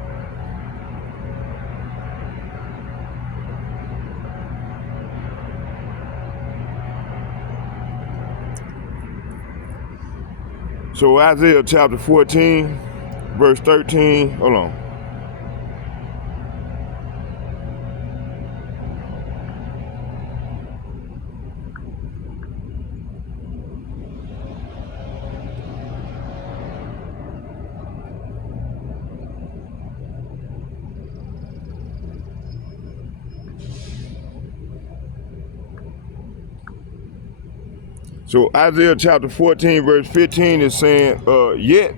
So Isaiah chapter 14, verse 13. Hold on. So Isaiah chapter 14, verse 15 is saying, yet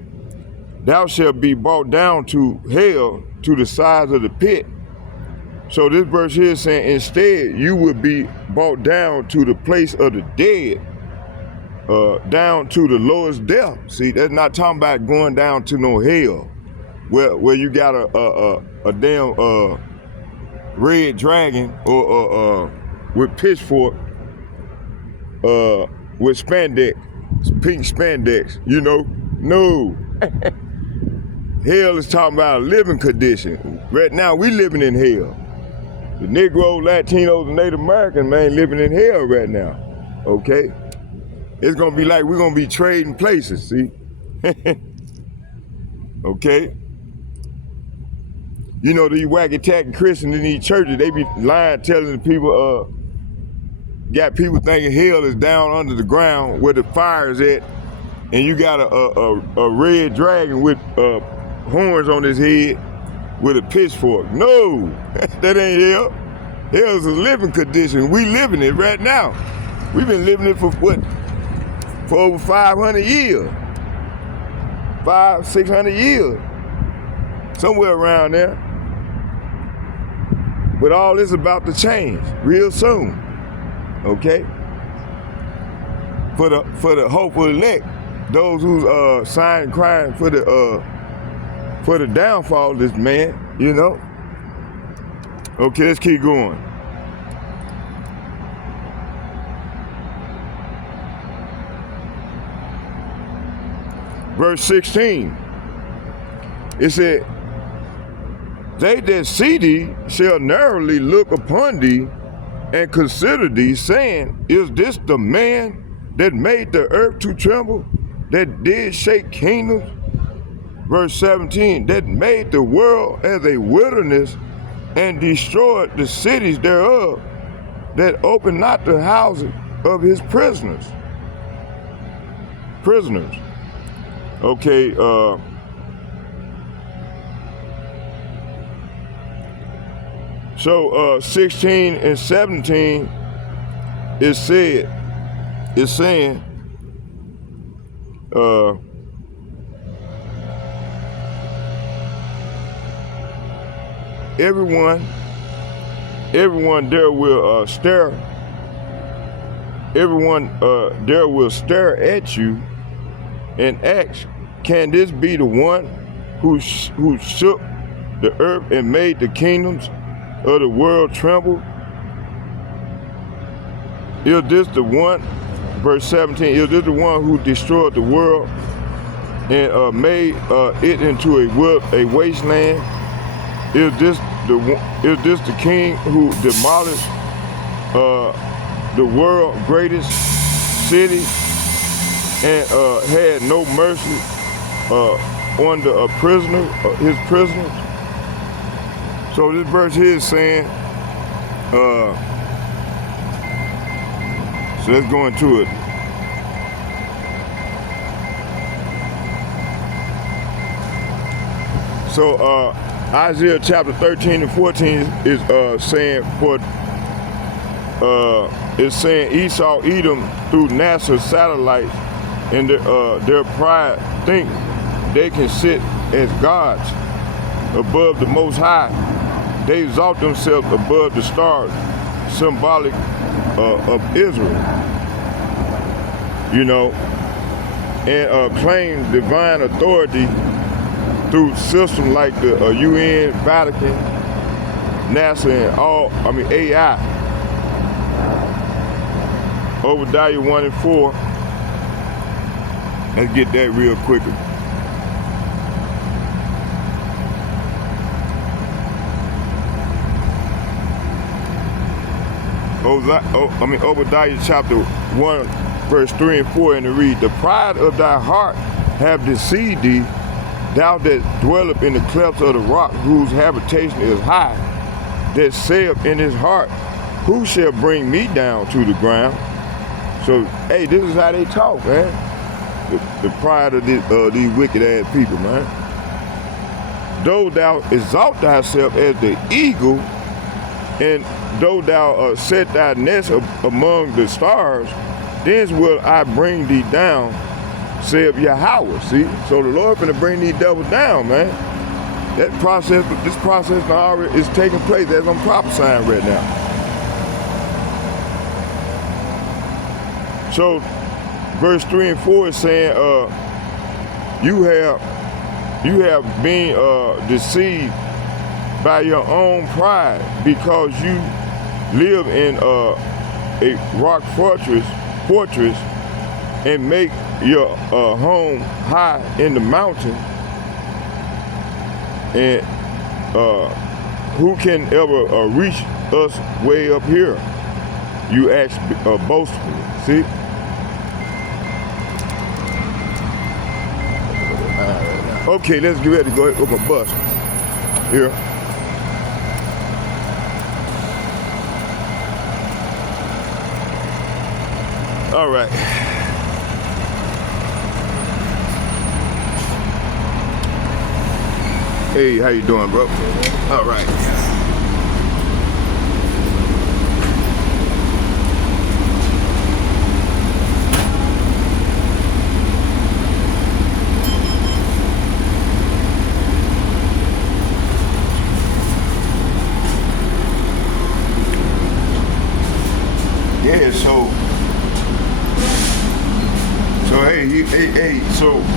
thou shalt be brought down to hell, to the sides of the pit. So this verse here is saying, instead, you will be brought down to the place of the dead, down to the lowest depth. See, that's not talking about going down to no hell, where you got a damn red dragon or with pitchfork, with spandex, pink spandex, you know? No. Hell is talking about a living condition. Right now, we living in hell. The Negro, Latinos, and Native Americans, man, living in hell right now, okay? It's gonna be like we're gonna be trading places, see? Okay? You know, these wacky-tacky Christians in these churches, they be lying, telling the people, got people thinking hell is down under the ground where the fire is at, and you got a red dragon with horns on his head with a pitchfork. No, that ain't hell. Hell is a living condition. We living it right now. We've been living it for what? For over 500 years. 600 years. Somewhere around there. But all this about to change real soon. Okay? For the hopeful elect, those who's signed crying for the downfall of this man, you know? Okay, let's keep going. Verse 16, it said, they that see thee shall narrowly look upon thee and consider thee, saying, is this the man that made the earth to tremble, that did shake kingdoms? Verse 17, that made the world as a wilderness and destroyed the cities thereof, that opened not the houses of his prisoners. Okay, so 16 and 17 is saying, everyone there will stare at you and ask, can this be the one who shook the earth and made the kingdoms of the world tremble? Is this the one, verse 17, is this the one who destroyed the world and made it into a wasteland? Is this the king who demolished the world's greatest city and had no mercy on the his prisoners? So this verse here is saying, so let's go into it. So Isaiah chapter 13 and 14 is saying, it's saying Esau, Edom through NASA satellites, and their pride think they can sit as gods above the Most High. They exalt themselves above the stars, symbolic of Israel, you know, and claim divine authority through systems like the UN, Vatican, NASA, and AI. Obadiah 1 and 4. Let's get that real quickly. Obadiah chapter 1, verse 3 and 4, and to read, the pride of thy heart have deceived thee, thou that dwelleth in the clefts of the rock, whose habitation is high, that saith in his heart, who shall bring me down to the ground? So, hey, this is how they talk, man. The pride of these wicked ass people, man. Though thou exalt thyself as the eagle, and though thou set thy nest among the stars, then will I bring thee down, saith Yahawah. See, so the Lord finna bring these devils down, man. This process already is taking place as I'm prophesying right now. So, verse 3 and 4 is saying, you have been deceived, by your own pride, because you live in a rock fortress, and make your home high in the mountain. And who can ever reach us way up here? You ask boastfully. See? Okay, let's get ready to go up a bus here. All right. Hey, how you doing, bro? All right. Yeah, so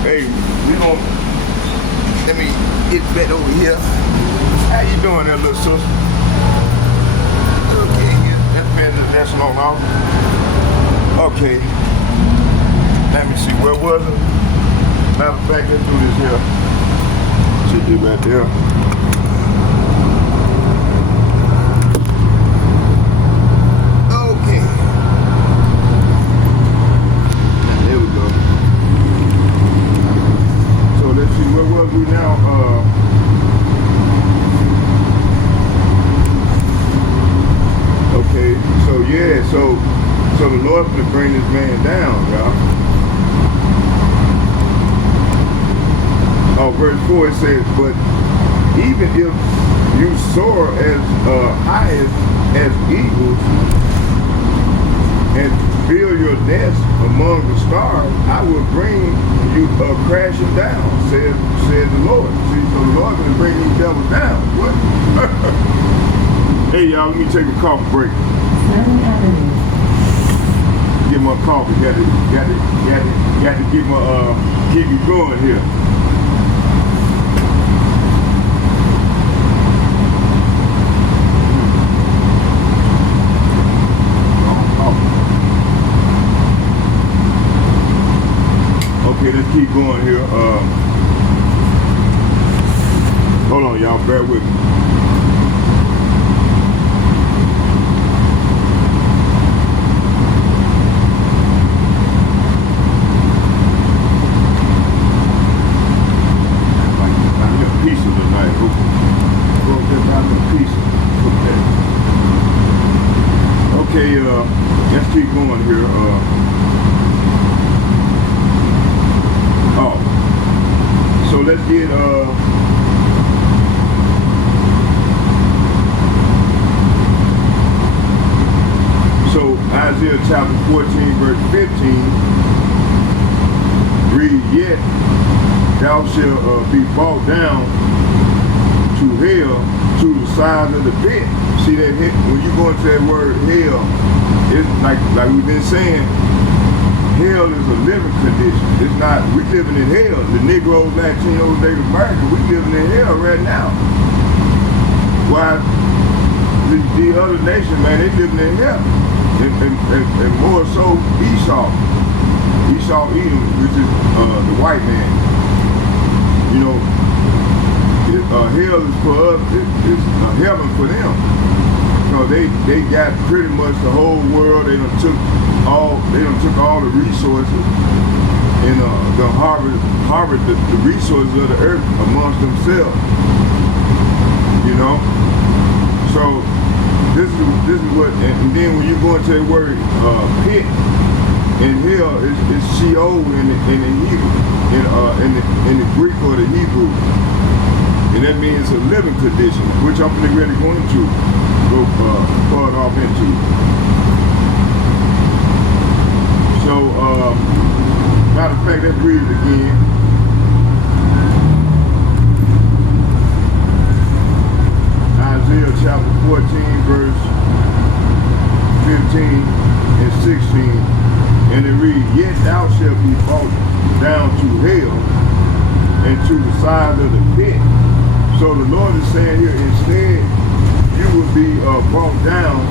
hey, we gonna, let me get back over here. How you doing there, little sister? Okay, that's better, that's long off. Okay, let me see, where was it? Matter of fact, let's do this here. Should do right there. So the Lord will bring this man down, y'all. Oh, verse 4 it says, but even if you soar as high as eagles and build your nest among the stars, I will bring you crashing down, said the Lord. See, so the Lord will bring these devils down. What? Hey, y'all, let me take a coffee break. Get my coffee. Got to get my keep you going here. Okay, let's keep going here. Hold on, y'all. Bear with me. Okay, let's keep going here. So let's get so Isaiah chapter 14 verse 15 read, yet thou shalt be brought down to hell, to the side of the pit. See that when you go into that word hell, it's like we've been saying, hell is a living condition. It's not, we living in hell. The Negroes, Latinos, Native Americans, we living in hell right now. Why the other nation, man, they living in hell. And more so Esau Edom, which is the white man. You know, hell is for us, it's a heaven for them. You know, they got pretty much the whole world. They done took all the resources and harvest the resources of the earth amongst themselves. You know, so this is what, and then when you go into the word pit and hell, it's Sheol in the Hebrew, in the Greek or the Hebrew. And that means a living condition, which I'm ready to go into, part off into. So, matter of fact, let's read it again. Isaiah chapter 14, verse 15 and 16. And it reads, yet thou shalt be brought down to hell and to the side of the pit. So So the Lord is saying here, instead, you will be brought down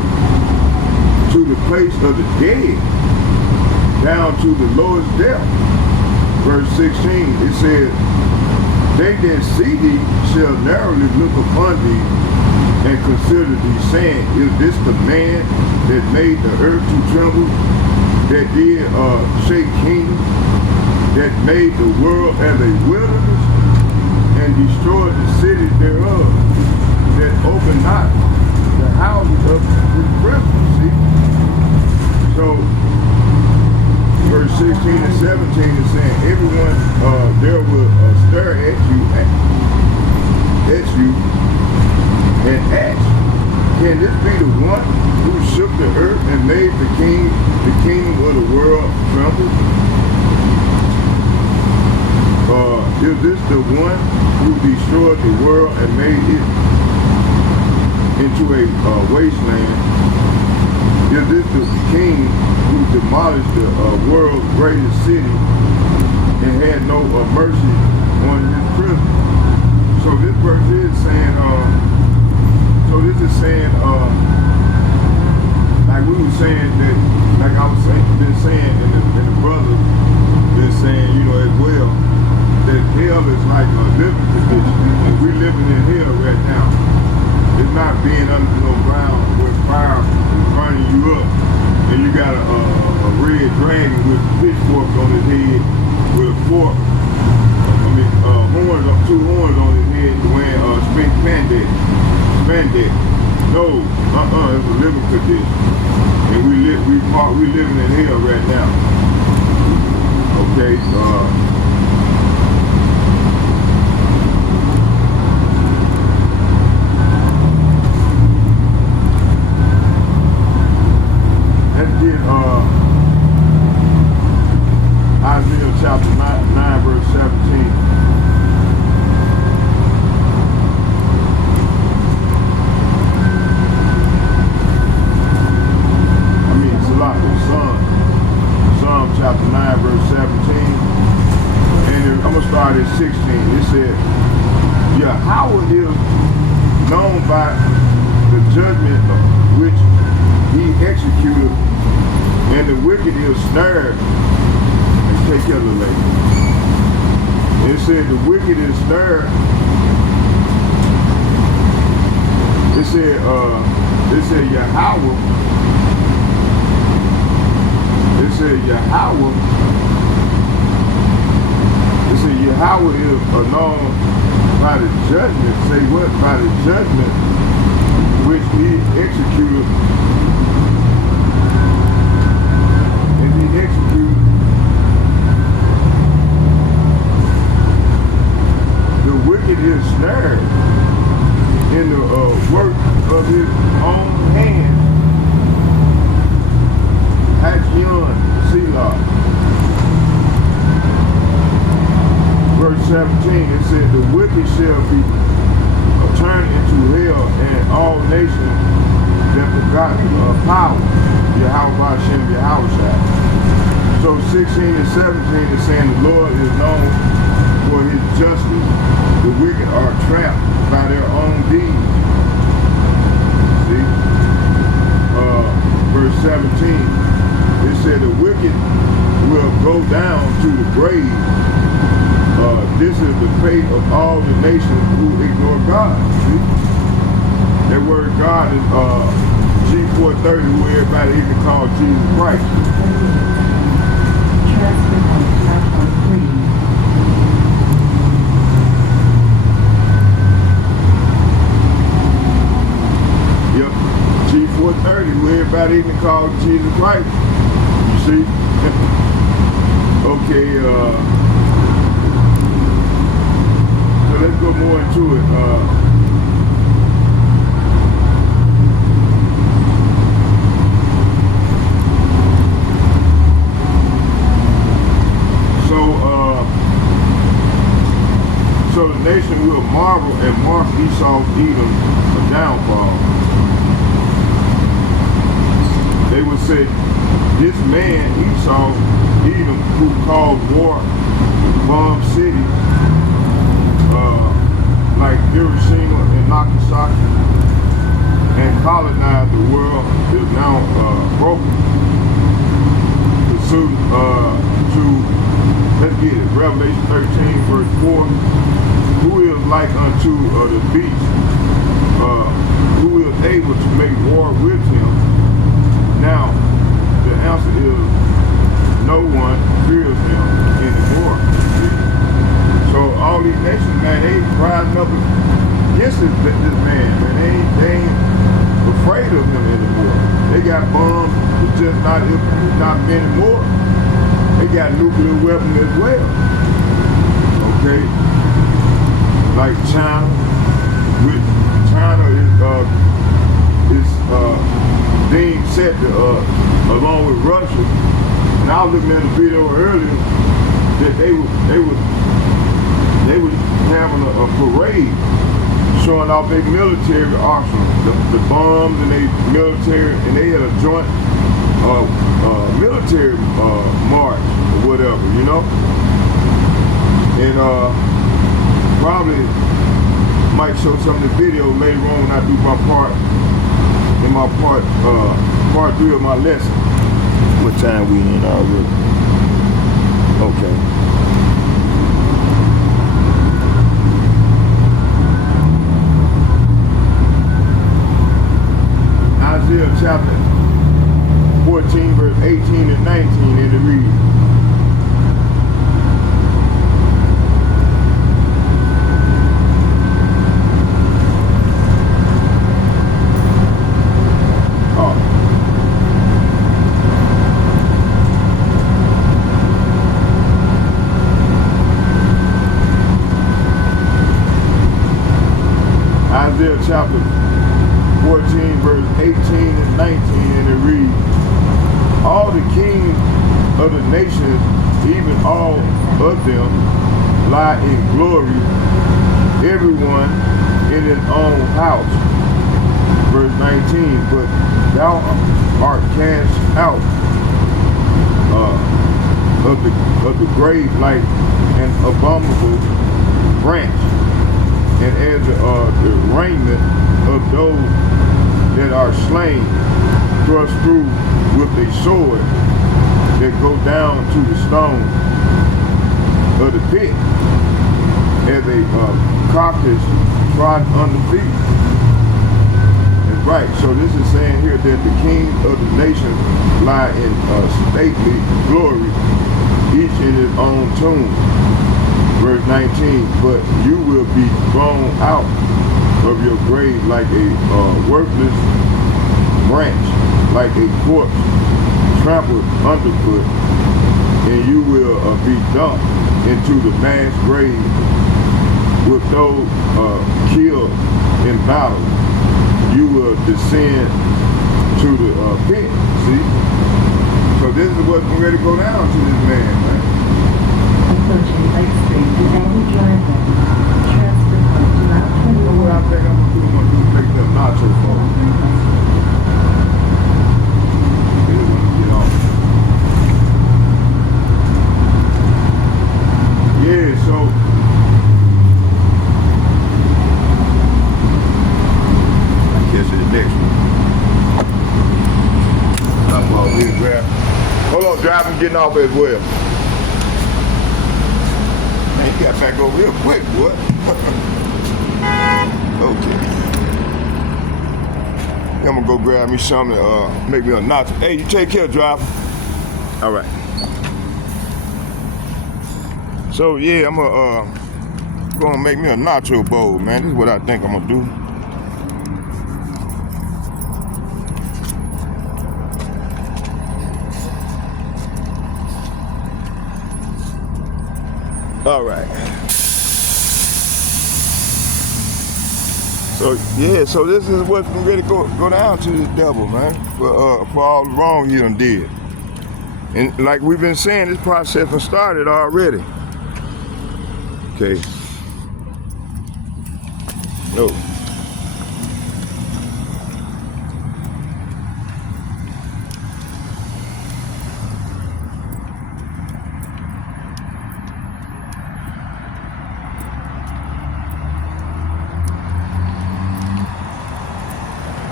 to the place of the dead, down to the lowest depth. Verse 16, it says, they that see thee shall narrowly look upon thee and consider thee, saying, is this the man that made the earth to tremble, that did shake kingdoms, that made the world as a wilderness, and destroyed the cities thereof, that opened not the houses of his prisoners? See? So, verse 16 and 17 is saying, everyone there will stare at you and ask, can this be the one who shook the earth and made the kingdom of the world tremble? Is this the one who destroyed the world and made it into a wasteland? Is this the king who demolished the world's greatest city and had no mercy on his prisoners? So this verse is saying, like we were saying that, like I was saying, and the brother been saying, you know, as well, that hell is like a living condition, and we're living in hell right now. It's not being under no ground where fire is burning you up, and you got a red dragon with pitchforks on his head, with a fork, two horns on his head, wearing spin spandex. No, it's a living condition, and we living in hell right now. Okay, let's get Isaiah chapter 9 verse 17. Psalm chapter 9 verse 17. And I'm going to start at 16. It said, Yahawah is known by the judgment which he executed, and the wicked is snared. And take care of the lady. It said the wicked is snared. It said Yahawah. It said Yahawah. It said Yahawah is known by the judgment. Say what? By the judgment which he executed. And he executed the wicked is snared in the work of his own hand. Hachion, Selah. Verse 17, it said, the wicked shall be turned into hell, and all nations that forgot power. YAHAWAH BAHASHAM YAHAWAHSHI. So 16 and 17 is saying the Lord is known for his justice. The wicked are trapped by their own deeds. See? Verse 17. It said the wicked will go down to the grave. This is the fate of all the nations who ignore God. See? That word God is G430, who everybody even call Jesus Christ. Yep, G430, who everybody even call Jesus Christ. See? Okay, so let's go more into it. So the nation will marvel and mark Esau's Edom a downfall. They would say, this man Esau, Edom, who called war bomb city, like Hiroshima Nagasaki and colonized the world is now broken. Let's get it, Revelation 13 verse 4, who is like unto the beast, who is able to make war with him? Now, the answer is no one fears him anymore. So all these nations, man, they ain't rising up against this man, man. They ain't afraid of him anymore. They got bombs, it's just not many more. They got nuclear weapons as well. Okay? Like China, with China is being set to, along with Russia. And I was looking at a video earlier that they were having a parade showing off their military arsenal, the bombs and their military, and they had a joint military march or whatever, you know. And probably might show some of the video later on when I do my part in my part 3 of my lesson. What time we in already? Okay. Isaiah chapter 14 verse 18 and 19 in the reading. Isaiah chapter 14 verse 18 and 19 and it reads, all the kings of the nations, even all of them, lie in glory, everyone in his own house. Verse 19, but thou art cast out of the grave like an abominable branch, and as the raiment of those that are slain, thrust through with a sword, that go down to the stone of the pit, as a carcass trod under feet. And right, so this is saying here that the kings of the nations lie in stately glory, each in his own tomb. Verse 19, but you will be thrown out of your grave like a worthless branch, like a corpse trampled underfoot, and you will be dumped into the mass grave with those killed in battle. You will descend to the pit. See? So this is what's ready to go down to this man, man. Approaching Lake Street, the Valley Driver. Transfer code to Route 21. What I think I'm gonna do is pick them nacho folks. Yeah, so I guess it's the next one. I'm here grab. Hold on, driving, getting off as well. Man, you got back over real quick, boy. Okay. I'm gonna go grab me something, make me a nacho. Hey, you take care, driver. All right. So yeah, I'm gonna make me a nacho bowl, man. This is what I think I'm gonna do. All right. So yeah, so this is what's ready to go down to this devil, man, for all the wrong he done did. And like we've been saying, this process has started already. Okay. No.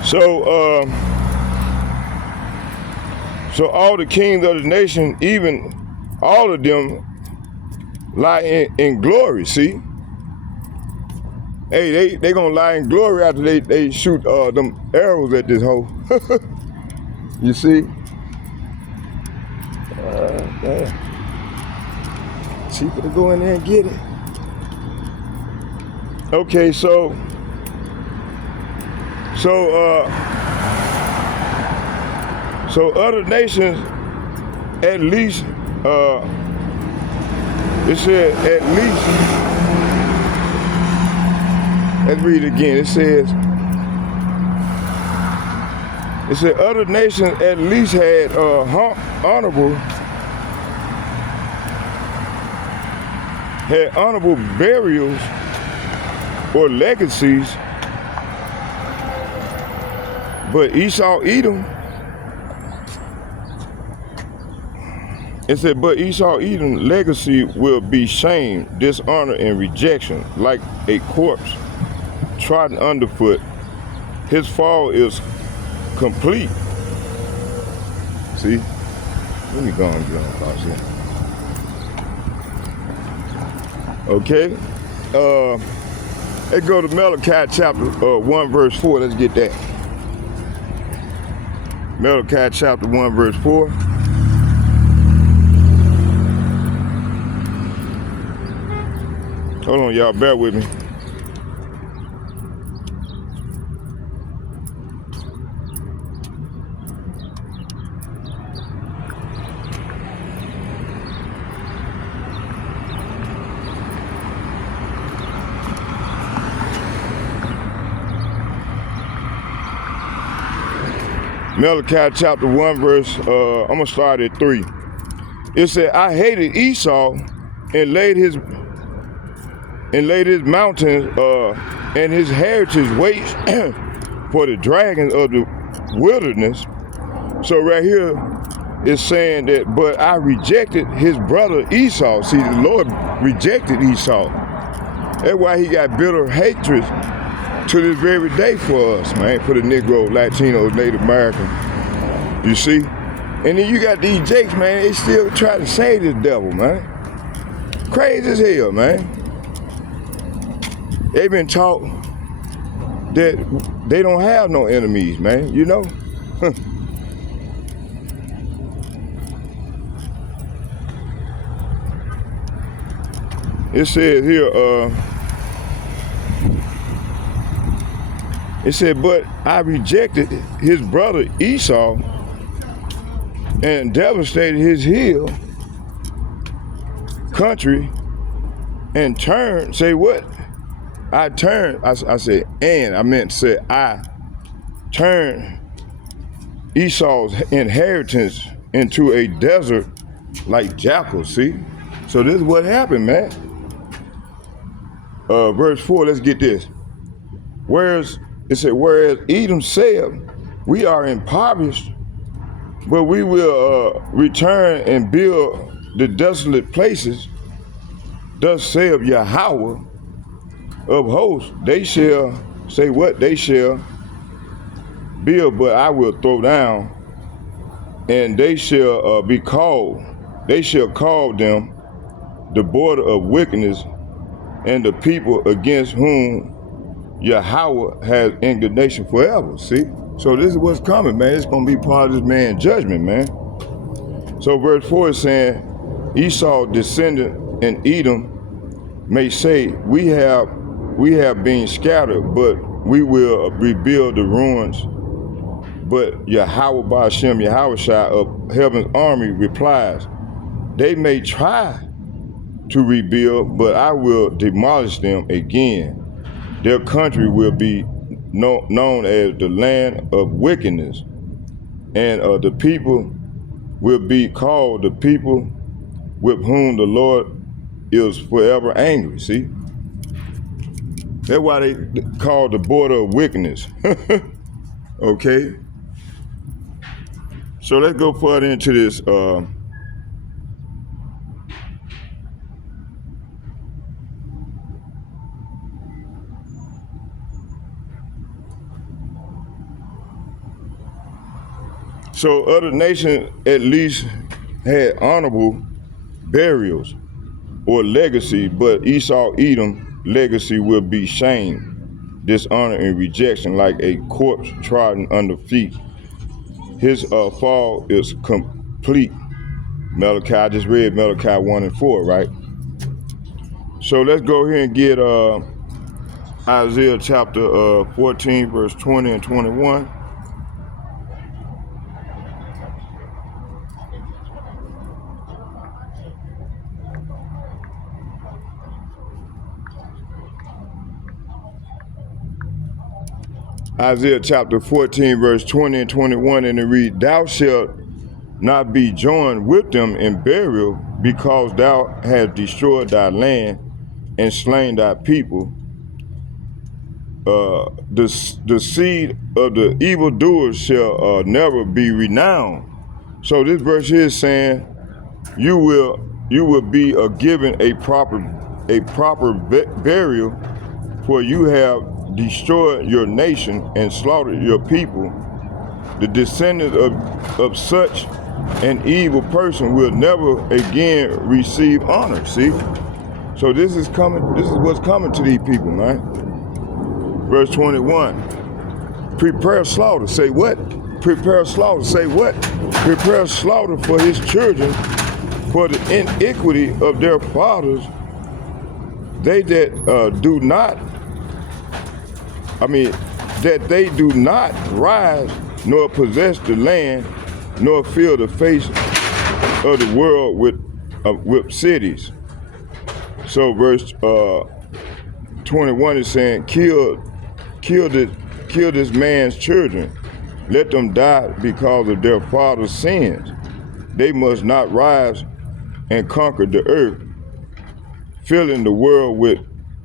So all the kings of the nation, even all of them, lie in glory. See, hey, they gonna lie in glory after they shoot them arrows at this hoe. You see? Yeah. Cheaper to go in there and get it. Okay, so other nations, at least, it said at least, let's read it again. It said other nations at least had honorable burials or legacies, but Esau, Edom, it said, but Esau, Edom legacy will be shame, dishonor, and rejection, like a corpse trodden underfoot. His fall is complete. See? Let me go and get on pause here. Okay. Let's go to Malachi chapter 1 verse 4. Let's get that. Malachi chapter 1 verse 4. Hold on, y'all, bear with me. Malachi chapter 1 verse, I'm gonna start at 3. It said, I hated Esau and laid his mountains and his heritage waits for the dragons of the wilderness. So right here it's saying that, but I rejected his brother Esau. See, the Lord rejected Esau. That's why he got bitter hatred to this very day for us, man, for the Negro, Latino, Native American. You see? And then you got these jakes, man, they still try to save this devil, man. Crazy as hell, man. They've been taught that they don't have no enemies, man, you know? It says here, it said, but I rejected his brother Esau and devastated his hill country and turned, say what? I turned, I said, and I meant to say, I turned Esau's inheritance into a desert like jackals, see? So this is what happened, man. Verse 4, let's get this. It said, whereas Edom said, we are impoverished, but we will return and build the desolate places. Thus saith Yahawah of hosts, they shall, say what? They shall build, but I will throw down, and they shall be called, they shall call them the border of wickedness, and the people against whom Yahawah has indignation forever, see? So this is what's coming, man. It's gonna be part of this man's judgment, man. So verse 4 is saying, Esau descendant and Edom may say, we have been scattered, but we will rebuild the ruins. But YAHAWAH BAHASHAM YAHAWAHSHI of heaven's army replies, they may try to rebuild, but I will demolish them again. Their country will be known as the land of wickedness, and the people will be called the people with whom the Lord is forever angry, see? That's why they call the border of wickedness, okay? So let's go further into this. So other nations at least had honorable burials or legacy, but Esau Edom legacy will be shame, dishonor, and rejection, like a corpse trodden under feet. His fall is complete. Malachi, I just read Malachi 1 and 4, right? So let's go here and get Isaiah chapter 14, verse 20 and 21. Isaiah chapter 14, verse 20 and 21, and it reads, Thou shalt not be joined with them in burial, because thou hast destroyed thy land and slain thy people. The seed of the evildoers shall never be renowned. So this verse here is saying you will be given a proper burial, for you have destroyed your nation and slaughtered your people. The descendants of such an evil person will never again receive honor. See? So this is what's coming to these people, man. Verse 21. Prepare slaughter. Say what? Prepare slaughter. Say what? Prepare slaughter for his children, for the iniquity of their fathers. They that do not rise, nor possess the land, nor fill the face of the world with cities. So verse 21 is saying, kill this man's children. Let them die because of their father's sins. They must not rise and conquer the earth, filling the world with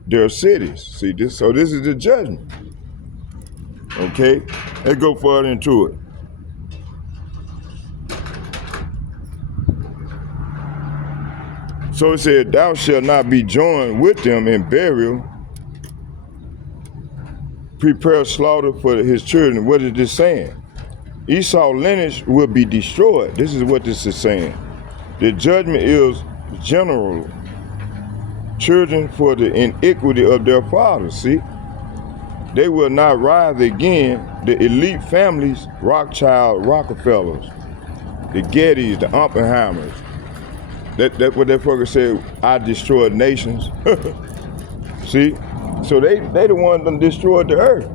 their cities. See this? So this is the judgment. Okay, let's go further into it. So it said, Thou shalt not be joined with them in burial. Prepare slaughter for his children. What is this saying? Esau lineage will be destroyed. This is what this is saying. The judgment is general. Children for the iniquity of their fathers. See? They will not rise again. The elite families, Rothschild, Rockefellers, the Gettys, the Oppenheimers. That's what that fucker said, I destroyed nations. See? So they the ones that destroyed the earth.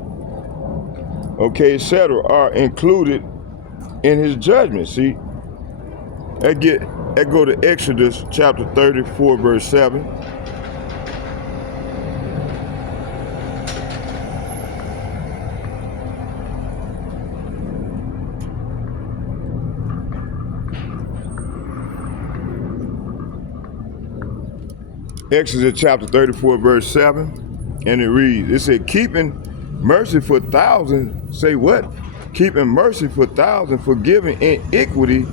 Okay, etc. are included in his judgment. See? That go to Exodus chapter 34, verse 7. Exodus chapter 34, verse 7, and it reads, it said, keeping mercy for thousands, say what? Keeping mercy for thousands, forgiving iniquity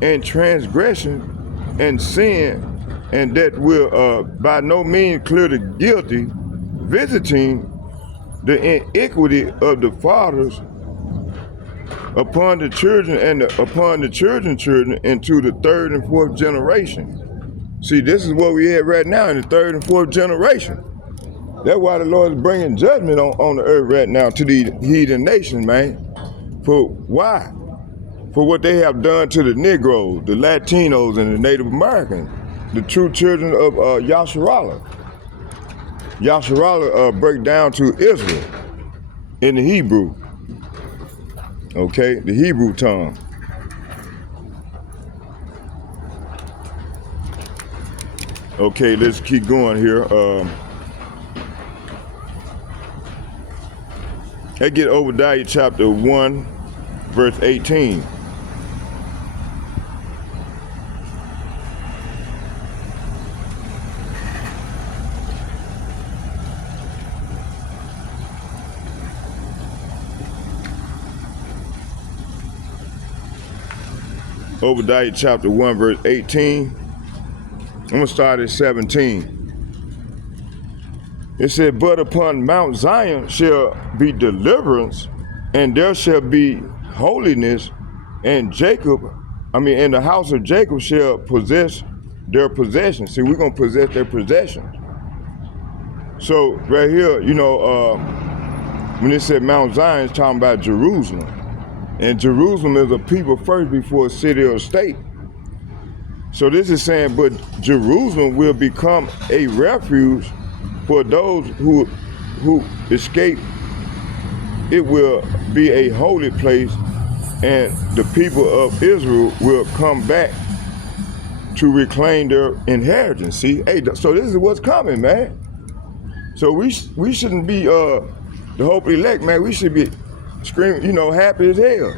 and transgression and sin, and that will by no means clear the guilty, visiting the iniquity of the fathers upon the children and upon the children's children into the third and fourth generation. See, this is what we have right now in the third and fourth generation. That's why the Lord is bringing judgment on the earth right now to the heathen nation, man. For why? For what they have done to the Negroes, the Latinos, and the Native Americans, the true children of YAHAWAH. YAHAWAH break down to Israel in the Hebrew. Okay, the Hebrew tongue. Okay, let's keep going here. Let's get Obadiah chapter 1, verse 18. Obadiah chapter 1, verse 18. I'm going to start at 17. It said, but upon Mount Zion shall be deliverance, and there shall be holiness, and the house of Jacob shall possess their possessions. See, we're gonna possess their possessions. So right here, when it said Mount Zion, it's talking about Jerusalem. And Jerusalem is a people first before a city or state. So this is saying, but Jerusalem will become a refuge for those who escape. It will be a holy place, and the people of Israel will come back to reclaim their inheritance. See, hey, so this is what's coming, man. So we shouldn't be the hope elect, man. We should be screaming, happy as hell.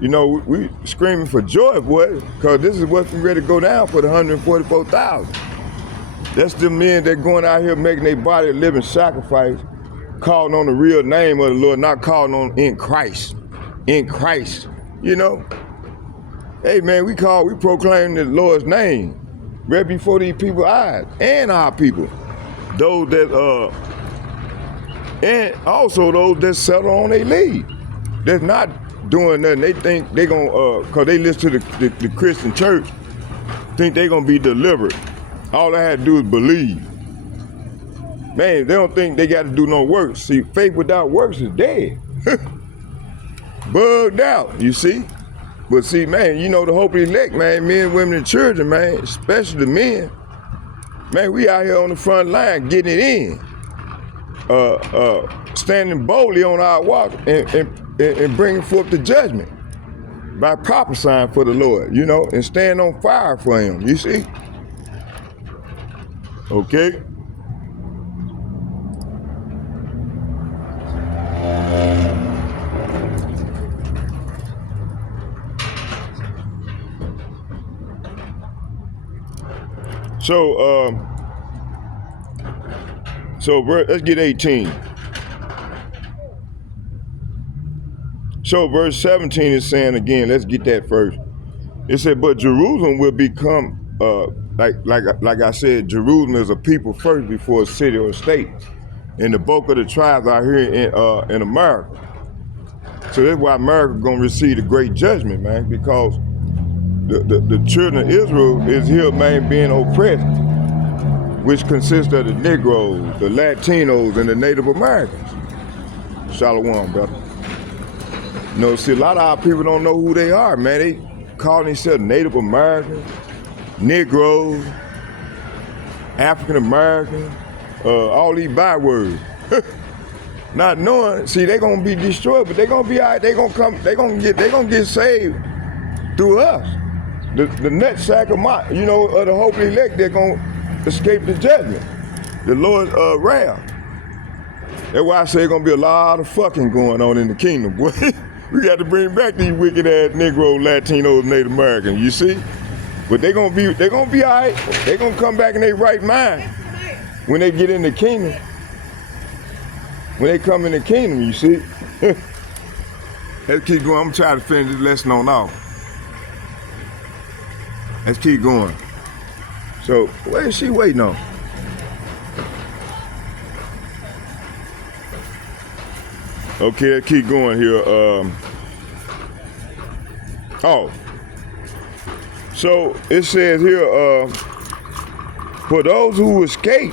We screaming for joy, boy, because this is what's ready to go down for the 144,000. That's the men that going out here making their body a living sacrifice, calling on the real name of the Lord, not calling on in Christ. In Christ, Hey, man, we proclaim the Lord's name right before these people's eyes and our people. Those that, and also those that settle on their lead. That's not doing nothing. They think they gonna, cause they listen to the Christian church, think they gonna be delivered. All they had to do is believe. Man, they don't think they got to do no works. See, faith without works is dead. Bugged out, you see? But see, man, the hope of the elect, man, men, women, and children, man, especially the men, man, we out here on the front line getting it in. Standing boldly on our walk and bringing forth the judgment by prophesying for the Lord, and stand on fire for him, you see? Okay? So let's get 18. So verse 17 is saying again, let's get that first. It said, but Jerusalem will become, like I said, Jerusalem is a people first before a city or a state. And the bulk of the tribes are here in America. So that's why America gonna receive the great judgment, man, because the children of Israel is here, man, being oppressed, which consists of the Negroes, the Latinos, and the Native Americans. Shalom, brother. See, a lot of our people don't know who they are, man. They call themselves Native Americans, Negroes, African Americans, all these bywords. Not knowing, see, they gonna be destroyed, but they gonna be all right. They gonna get saved through us. The nutsack of of the hope elect, they're gonna escape the judgment, the Lord's wrath. That's why I say there's gonna be a lot of fucking going on in the kingdom, boy. We got to bring back these wicked ass Negroes, Latinos, Native Americans, you see? But they're gonna be all right. They're gonna come back in their right mind when they get in the kingdom. When they come in the kingdom, you see? Let's keep going. I'm trying to finish this lesson on off. Let's keep going. So, what is she waiting on? Okay, let's keep going here. So it says here, for those who escape,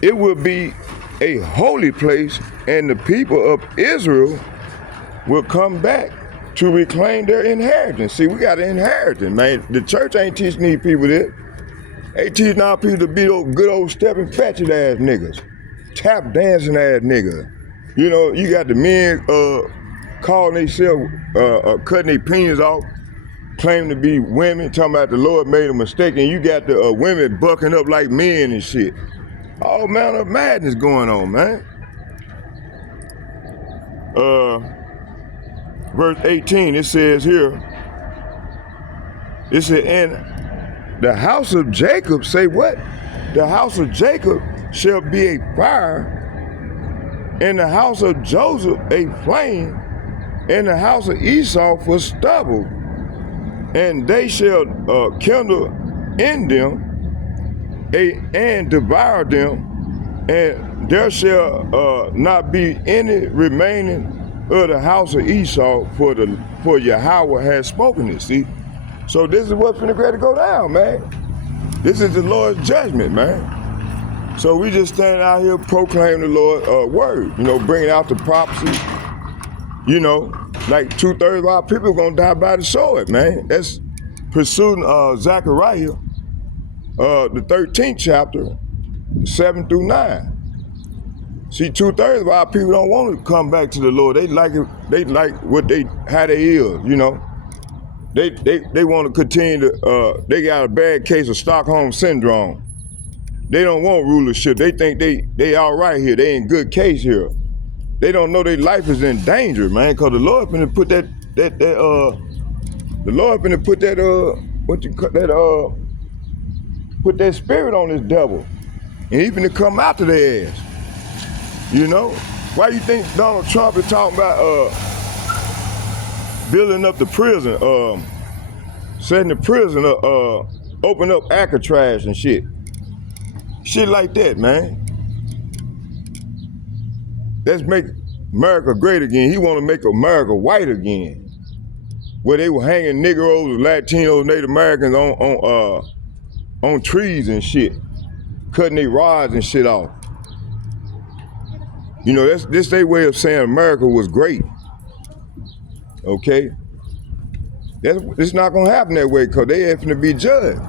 it will be a holy place, and the people of Israel will come back to reclaim their inheritance. See, we got an inheritance, man. The church ain't teaching these people this. They teaching our people to be those good old stepping fetching ass niggas, tap dancing ass niggas. You got the men calling themselves, cutting their penis off, claiming to be women, talking about the Lord made a mistake, and you got the women bucking up like men and shit. All manner of madness going on, man. Verse 18, it says here, it said, and the house of Jacob, say what? The house of Jacob shall be a fire, and the house of Joseph a flame, and the house of Esau for stubble, and they shall kindle in them and devour them, and there shall not be any remaining of the house of Esau, for Yahweh has spoken it. See? So this is what's finna to go down, man. This is the Lord's judgment, man. So we just stand out here proclaiming the Lord's word, you know, bringing out the prophecy. You know, like 2/3 of our people are gonna die by the sword, man. That's pursuing Zechariah, the 13th chapter, 7 through 9. See, 2/3 of our people don't want to come back to the Lord. They like it. They like how they is, you know. They want to continue to. They got a bad case of Stockholm syndrome. They don't want rulership. They think they all right here. They in good case here. They don't know their life is in danger, man. Cause the Lord finna put the Lord finna put that put that spirit on this devil, and he finna come after their ass. You know? Why you think Donald Trump is talking about building up the prison, setting the prison up, open up Alcatraz and shit. Shit like that, man. Let's make America great again. He want to make America white again. Where they were hanging Negroes, Latinos, Native Americans on trees and shit, cutting their rods and shit off. You know, this their way of saying America was great. Okay? It's not gonna happen that way because they have to be judged.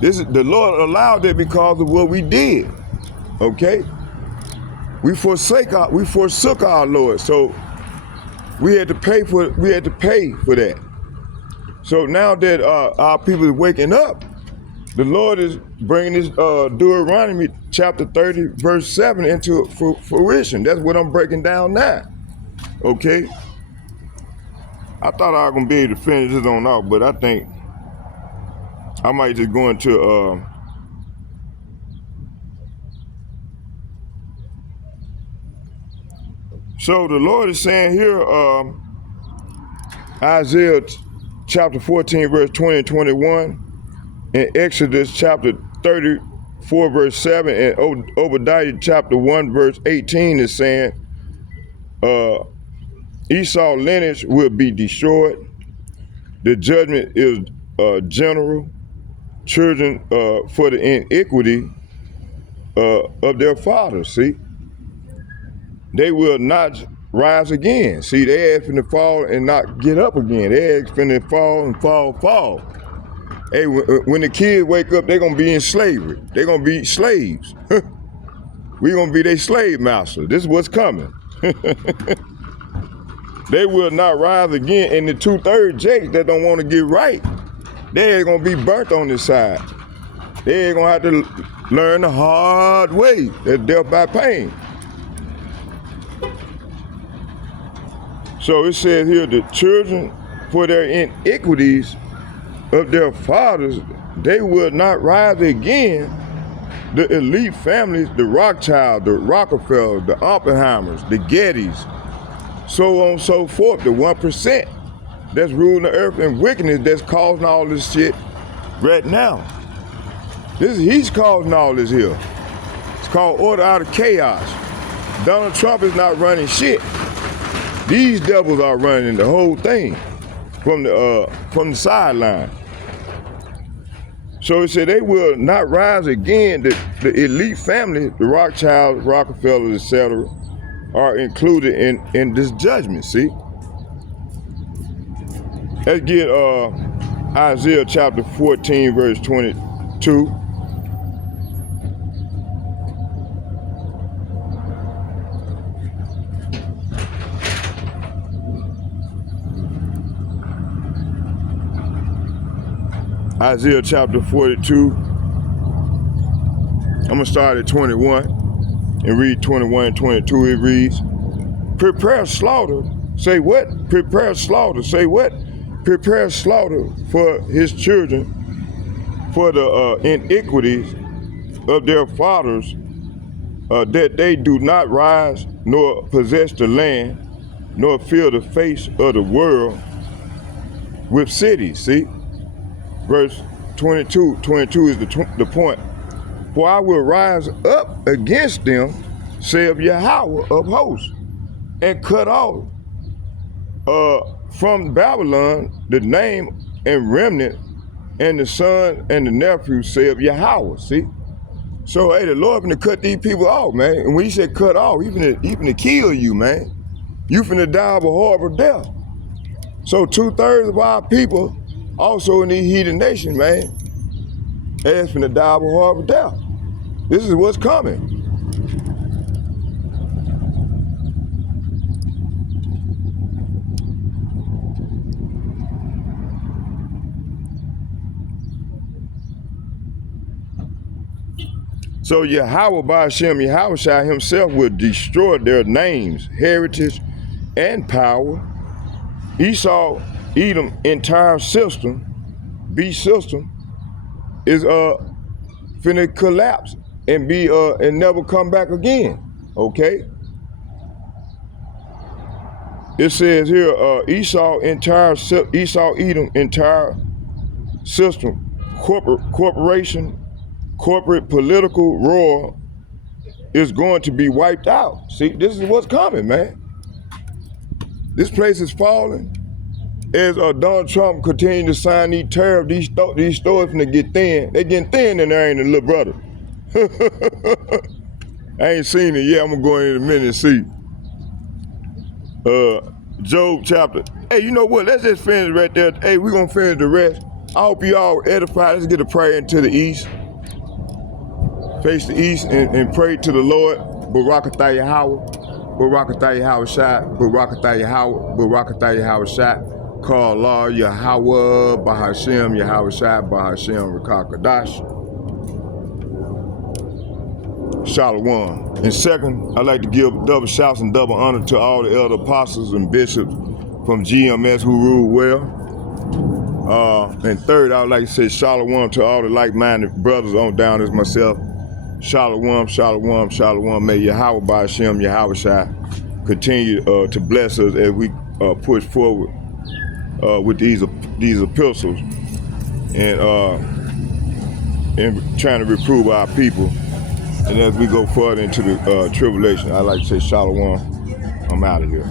The Lord allowed that because of what we did. Okay? We forsook our Lord, so we had to pay for that. So now that our people is waking up, the Lord is bringing this Deuteronomy chapter 30 verse 7 into fruition. That's what I'm breaking down now. Okay? I thought I was gonna be able to finish this on out, but I think I might just go into so the Lord is saying here, Isaiah chapter 14, verse 20 and 21, and Exodus chapter 34, verse 7, and Obadiah chapter 1, verse 18 is saying, Esau lineage will be destroyed. The judgment is general. Children for the iniquity of their fathers, see? They will not rise again. See, they are finna fall and not get up again. They are finna fall and fall. Hey, when the kids wake up, they're gonna be in slavery. They're gonna be slaves. We're gonna be their slave master. This is what's coming. They will not rise again. And the 2/3 jakes that don't want to get right, they ain't gonna be burnt on this side. They ain't gonna have to learn the hard way, that death by pain. So it says here, the children for their iniquities of their fathers, they will not rise again. The elite families, the Rothschilds, the Rockefellers, the Oppenheimers, the Gettys, so on and so forth, the 1% that's ruling the earth and wickedness that's causing all this shit right now. He's causing all this here. It's called order out of chaos. Donald Trump is not running shit. These devils are running the whole thing from the sideline. So it said they will not rise again. The elite family, the Rothschilds, Rockefellers, etc., are included in this judgment, see? Let's get Isaiah chapter 14, verse 22. Isaiah chapter 42. I'm gonna start at 21 and read 21 and 22. It reads, prepare slaughter. Say what? Prepare slaughter. Say what? Prepare slaughter for his children, for the iniquities of their fathers, that they do not rise, nor possess the land, nor fill the face of the world with cities. See? Verse 22 is the point. For I will rise up against them, saith Yahawah of hosts, and cut off from Babylon, the name and remnant and the son and the nephew said Yahweh. See? So hey, the Lord finna cut these people off, man. And when he said cut off, he finna kill you, man. You finna die of a horrible death. So 2/3 of our people also in these heathen nations, man, they're finna die of a horrible death. This is what's coming. So YAHAWAH BAHASHAM YAHAWAHSHI himself will destroy their names, heritage, and power. Esau, Edom, entire system, beast system, is finna collapse and be and never come back again. Okay? It says here, Esau, Edom, entire system, corporation, corporate political roar is going to be wiped out. See, this is what's coming, man. This place is falling. As Donald Trump continue to sign these tariffs, these stores finna get thin. They getting thin and there ain't a little brother. I ain't seen it yet. I'm gonna go in a minute and see. Job chapter. Hey, you know what? Let's just finish right there. Hey, we're gonna finish the rest. I hope you all edified. Let's get a prayer into the east. Face the east and pray to the Lord. Barakatah Yahawah, Barakatah Yahawashi, Barakatah Yahawah, Barakatah Yahawashi. Call Allah YAHAWAH BAHASHAM YAHAWAHSHI BAHASHAM Rakakadash. Shalom. And second, I'd like to give double shouts and double honor to all the elder apostles and bishops from GMS who rule well. And third, I would like to say shalom to all the like-minded brothers on down as myself. Shalom, shalom, shalom. May YAHAWAH BAHASHAM YAHAWAHSHI continue to bless us as we push forward with these epistles and trying to reprove our people. And as we go further into the tribulation, I'd like to say shalom. I'm out of here.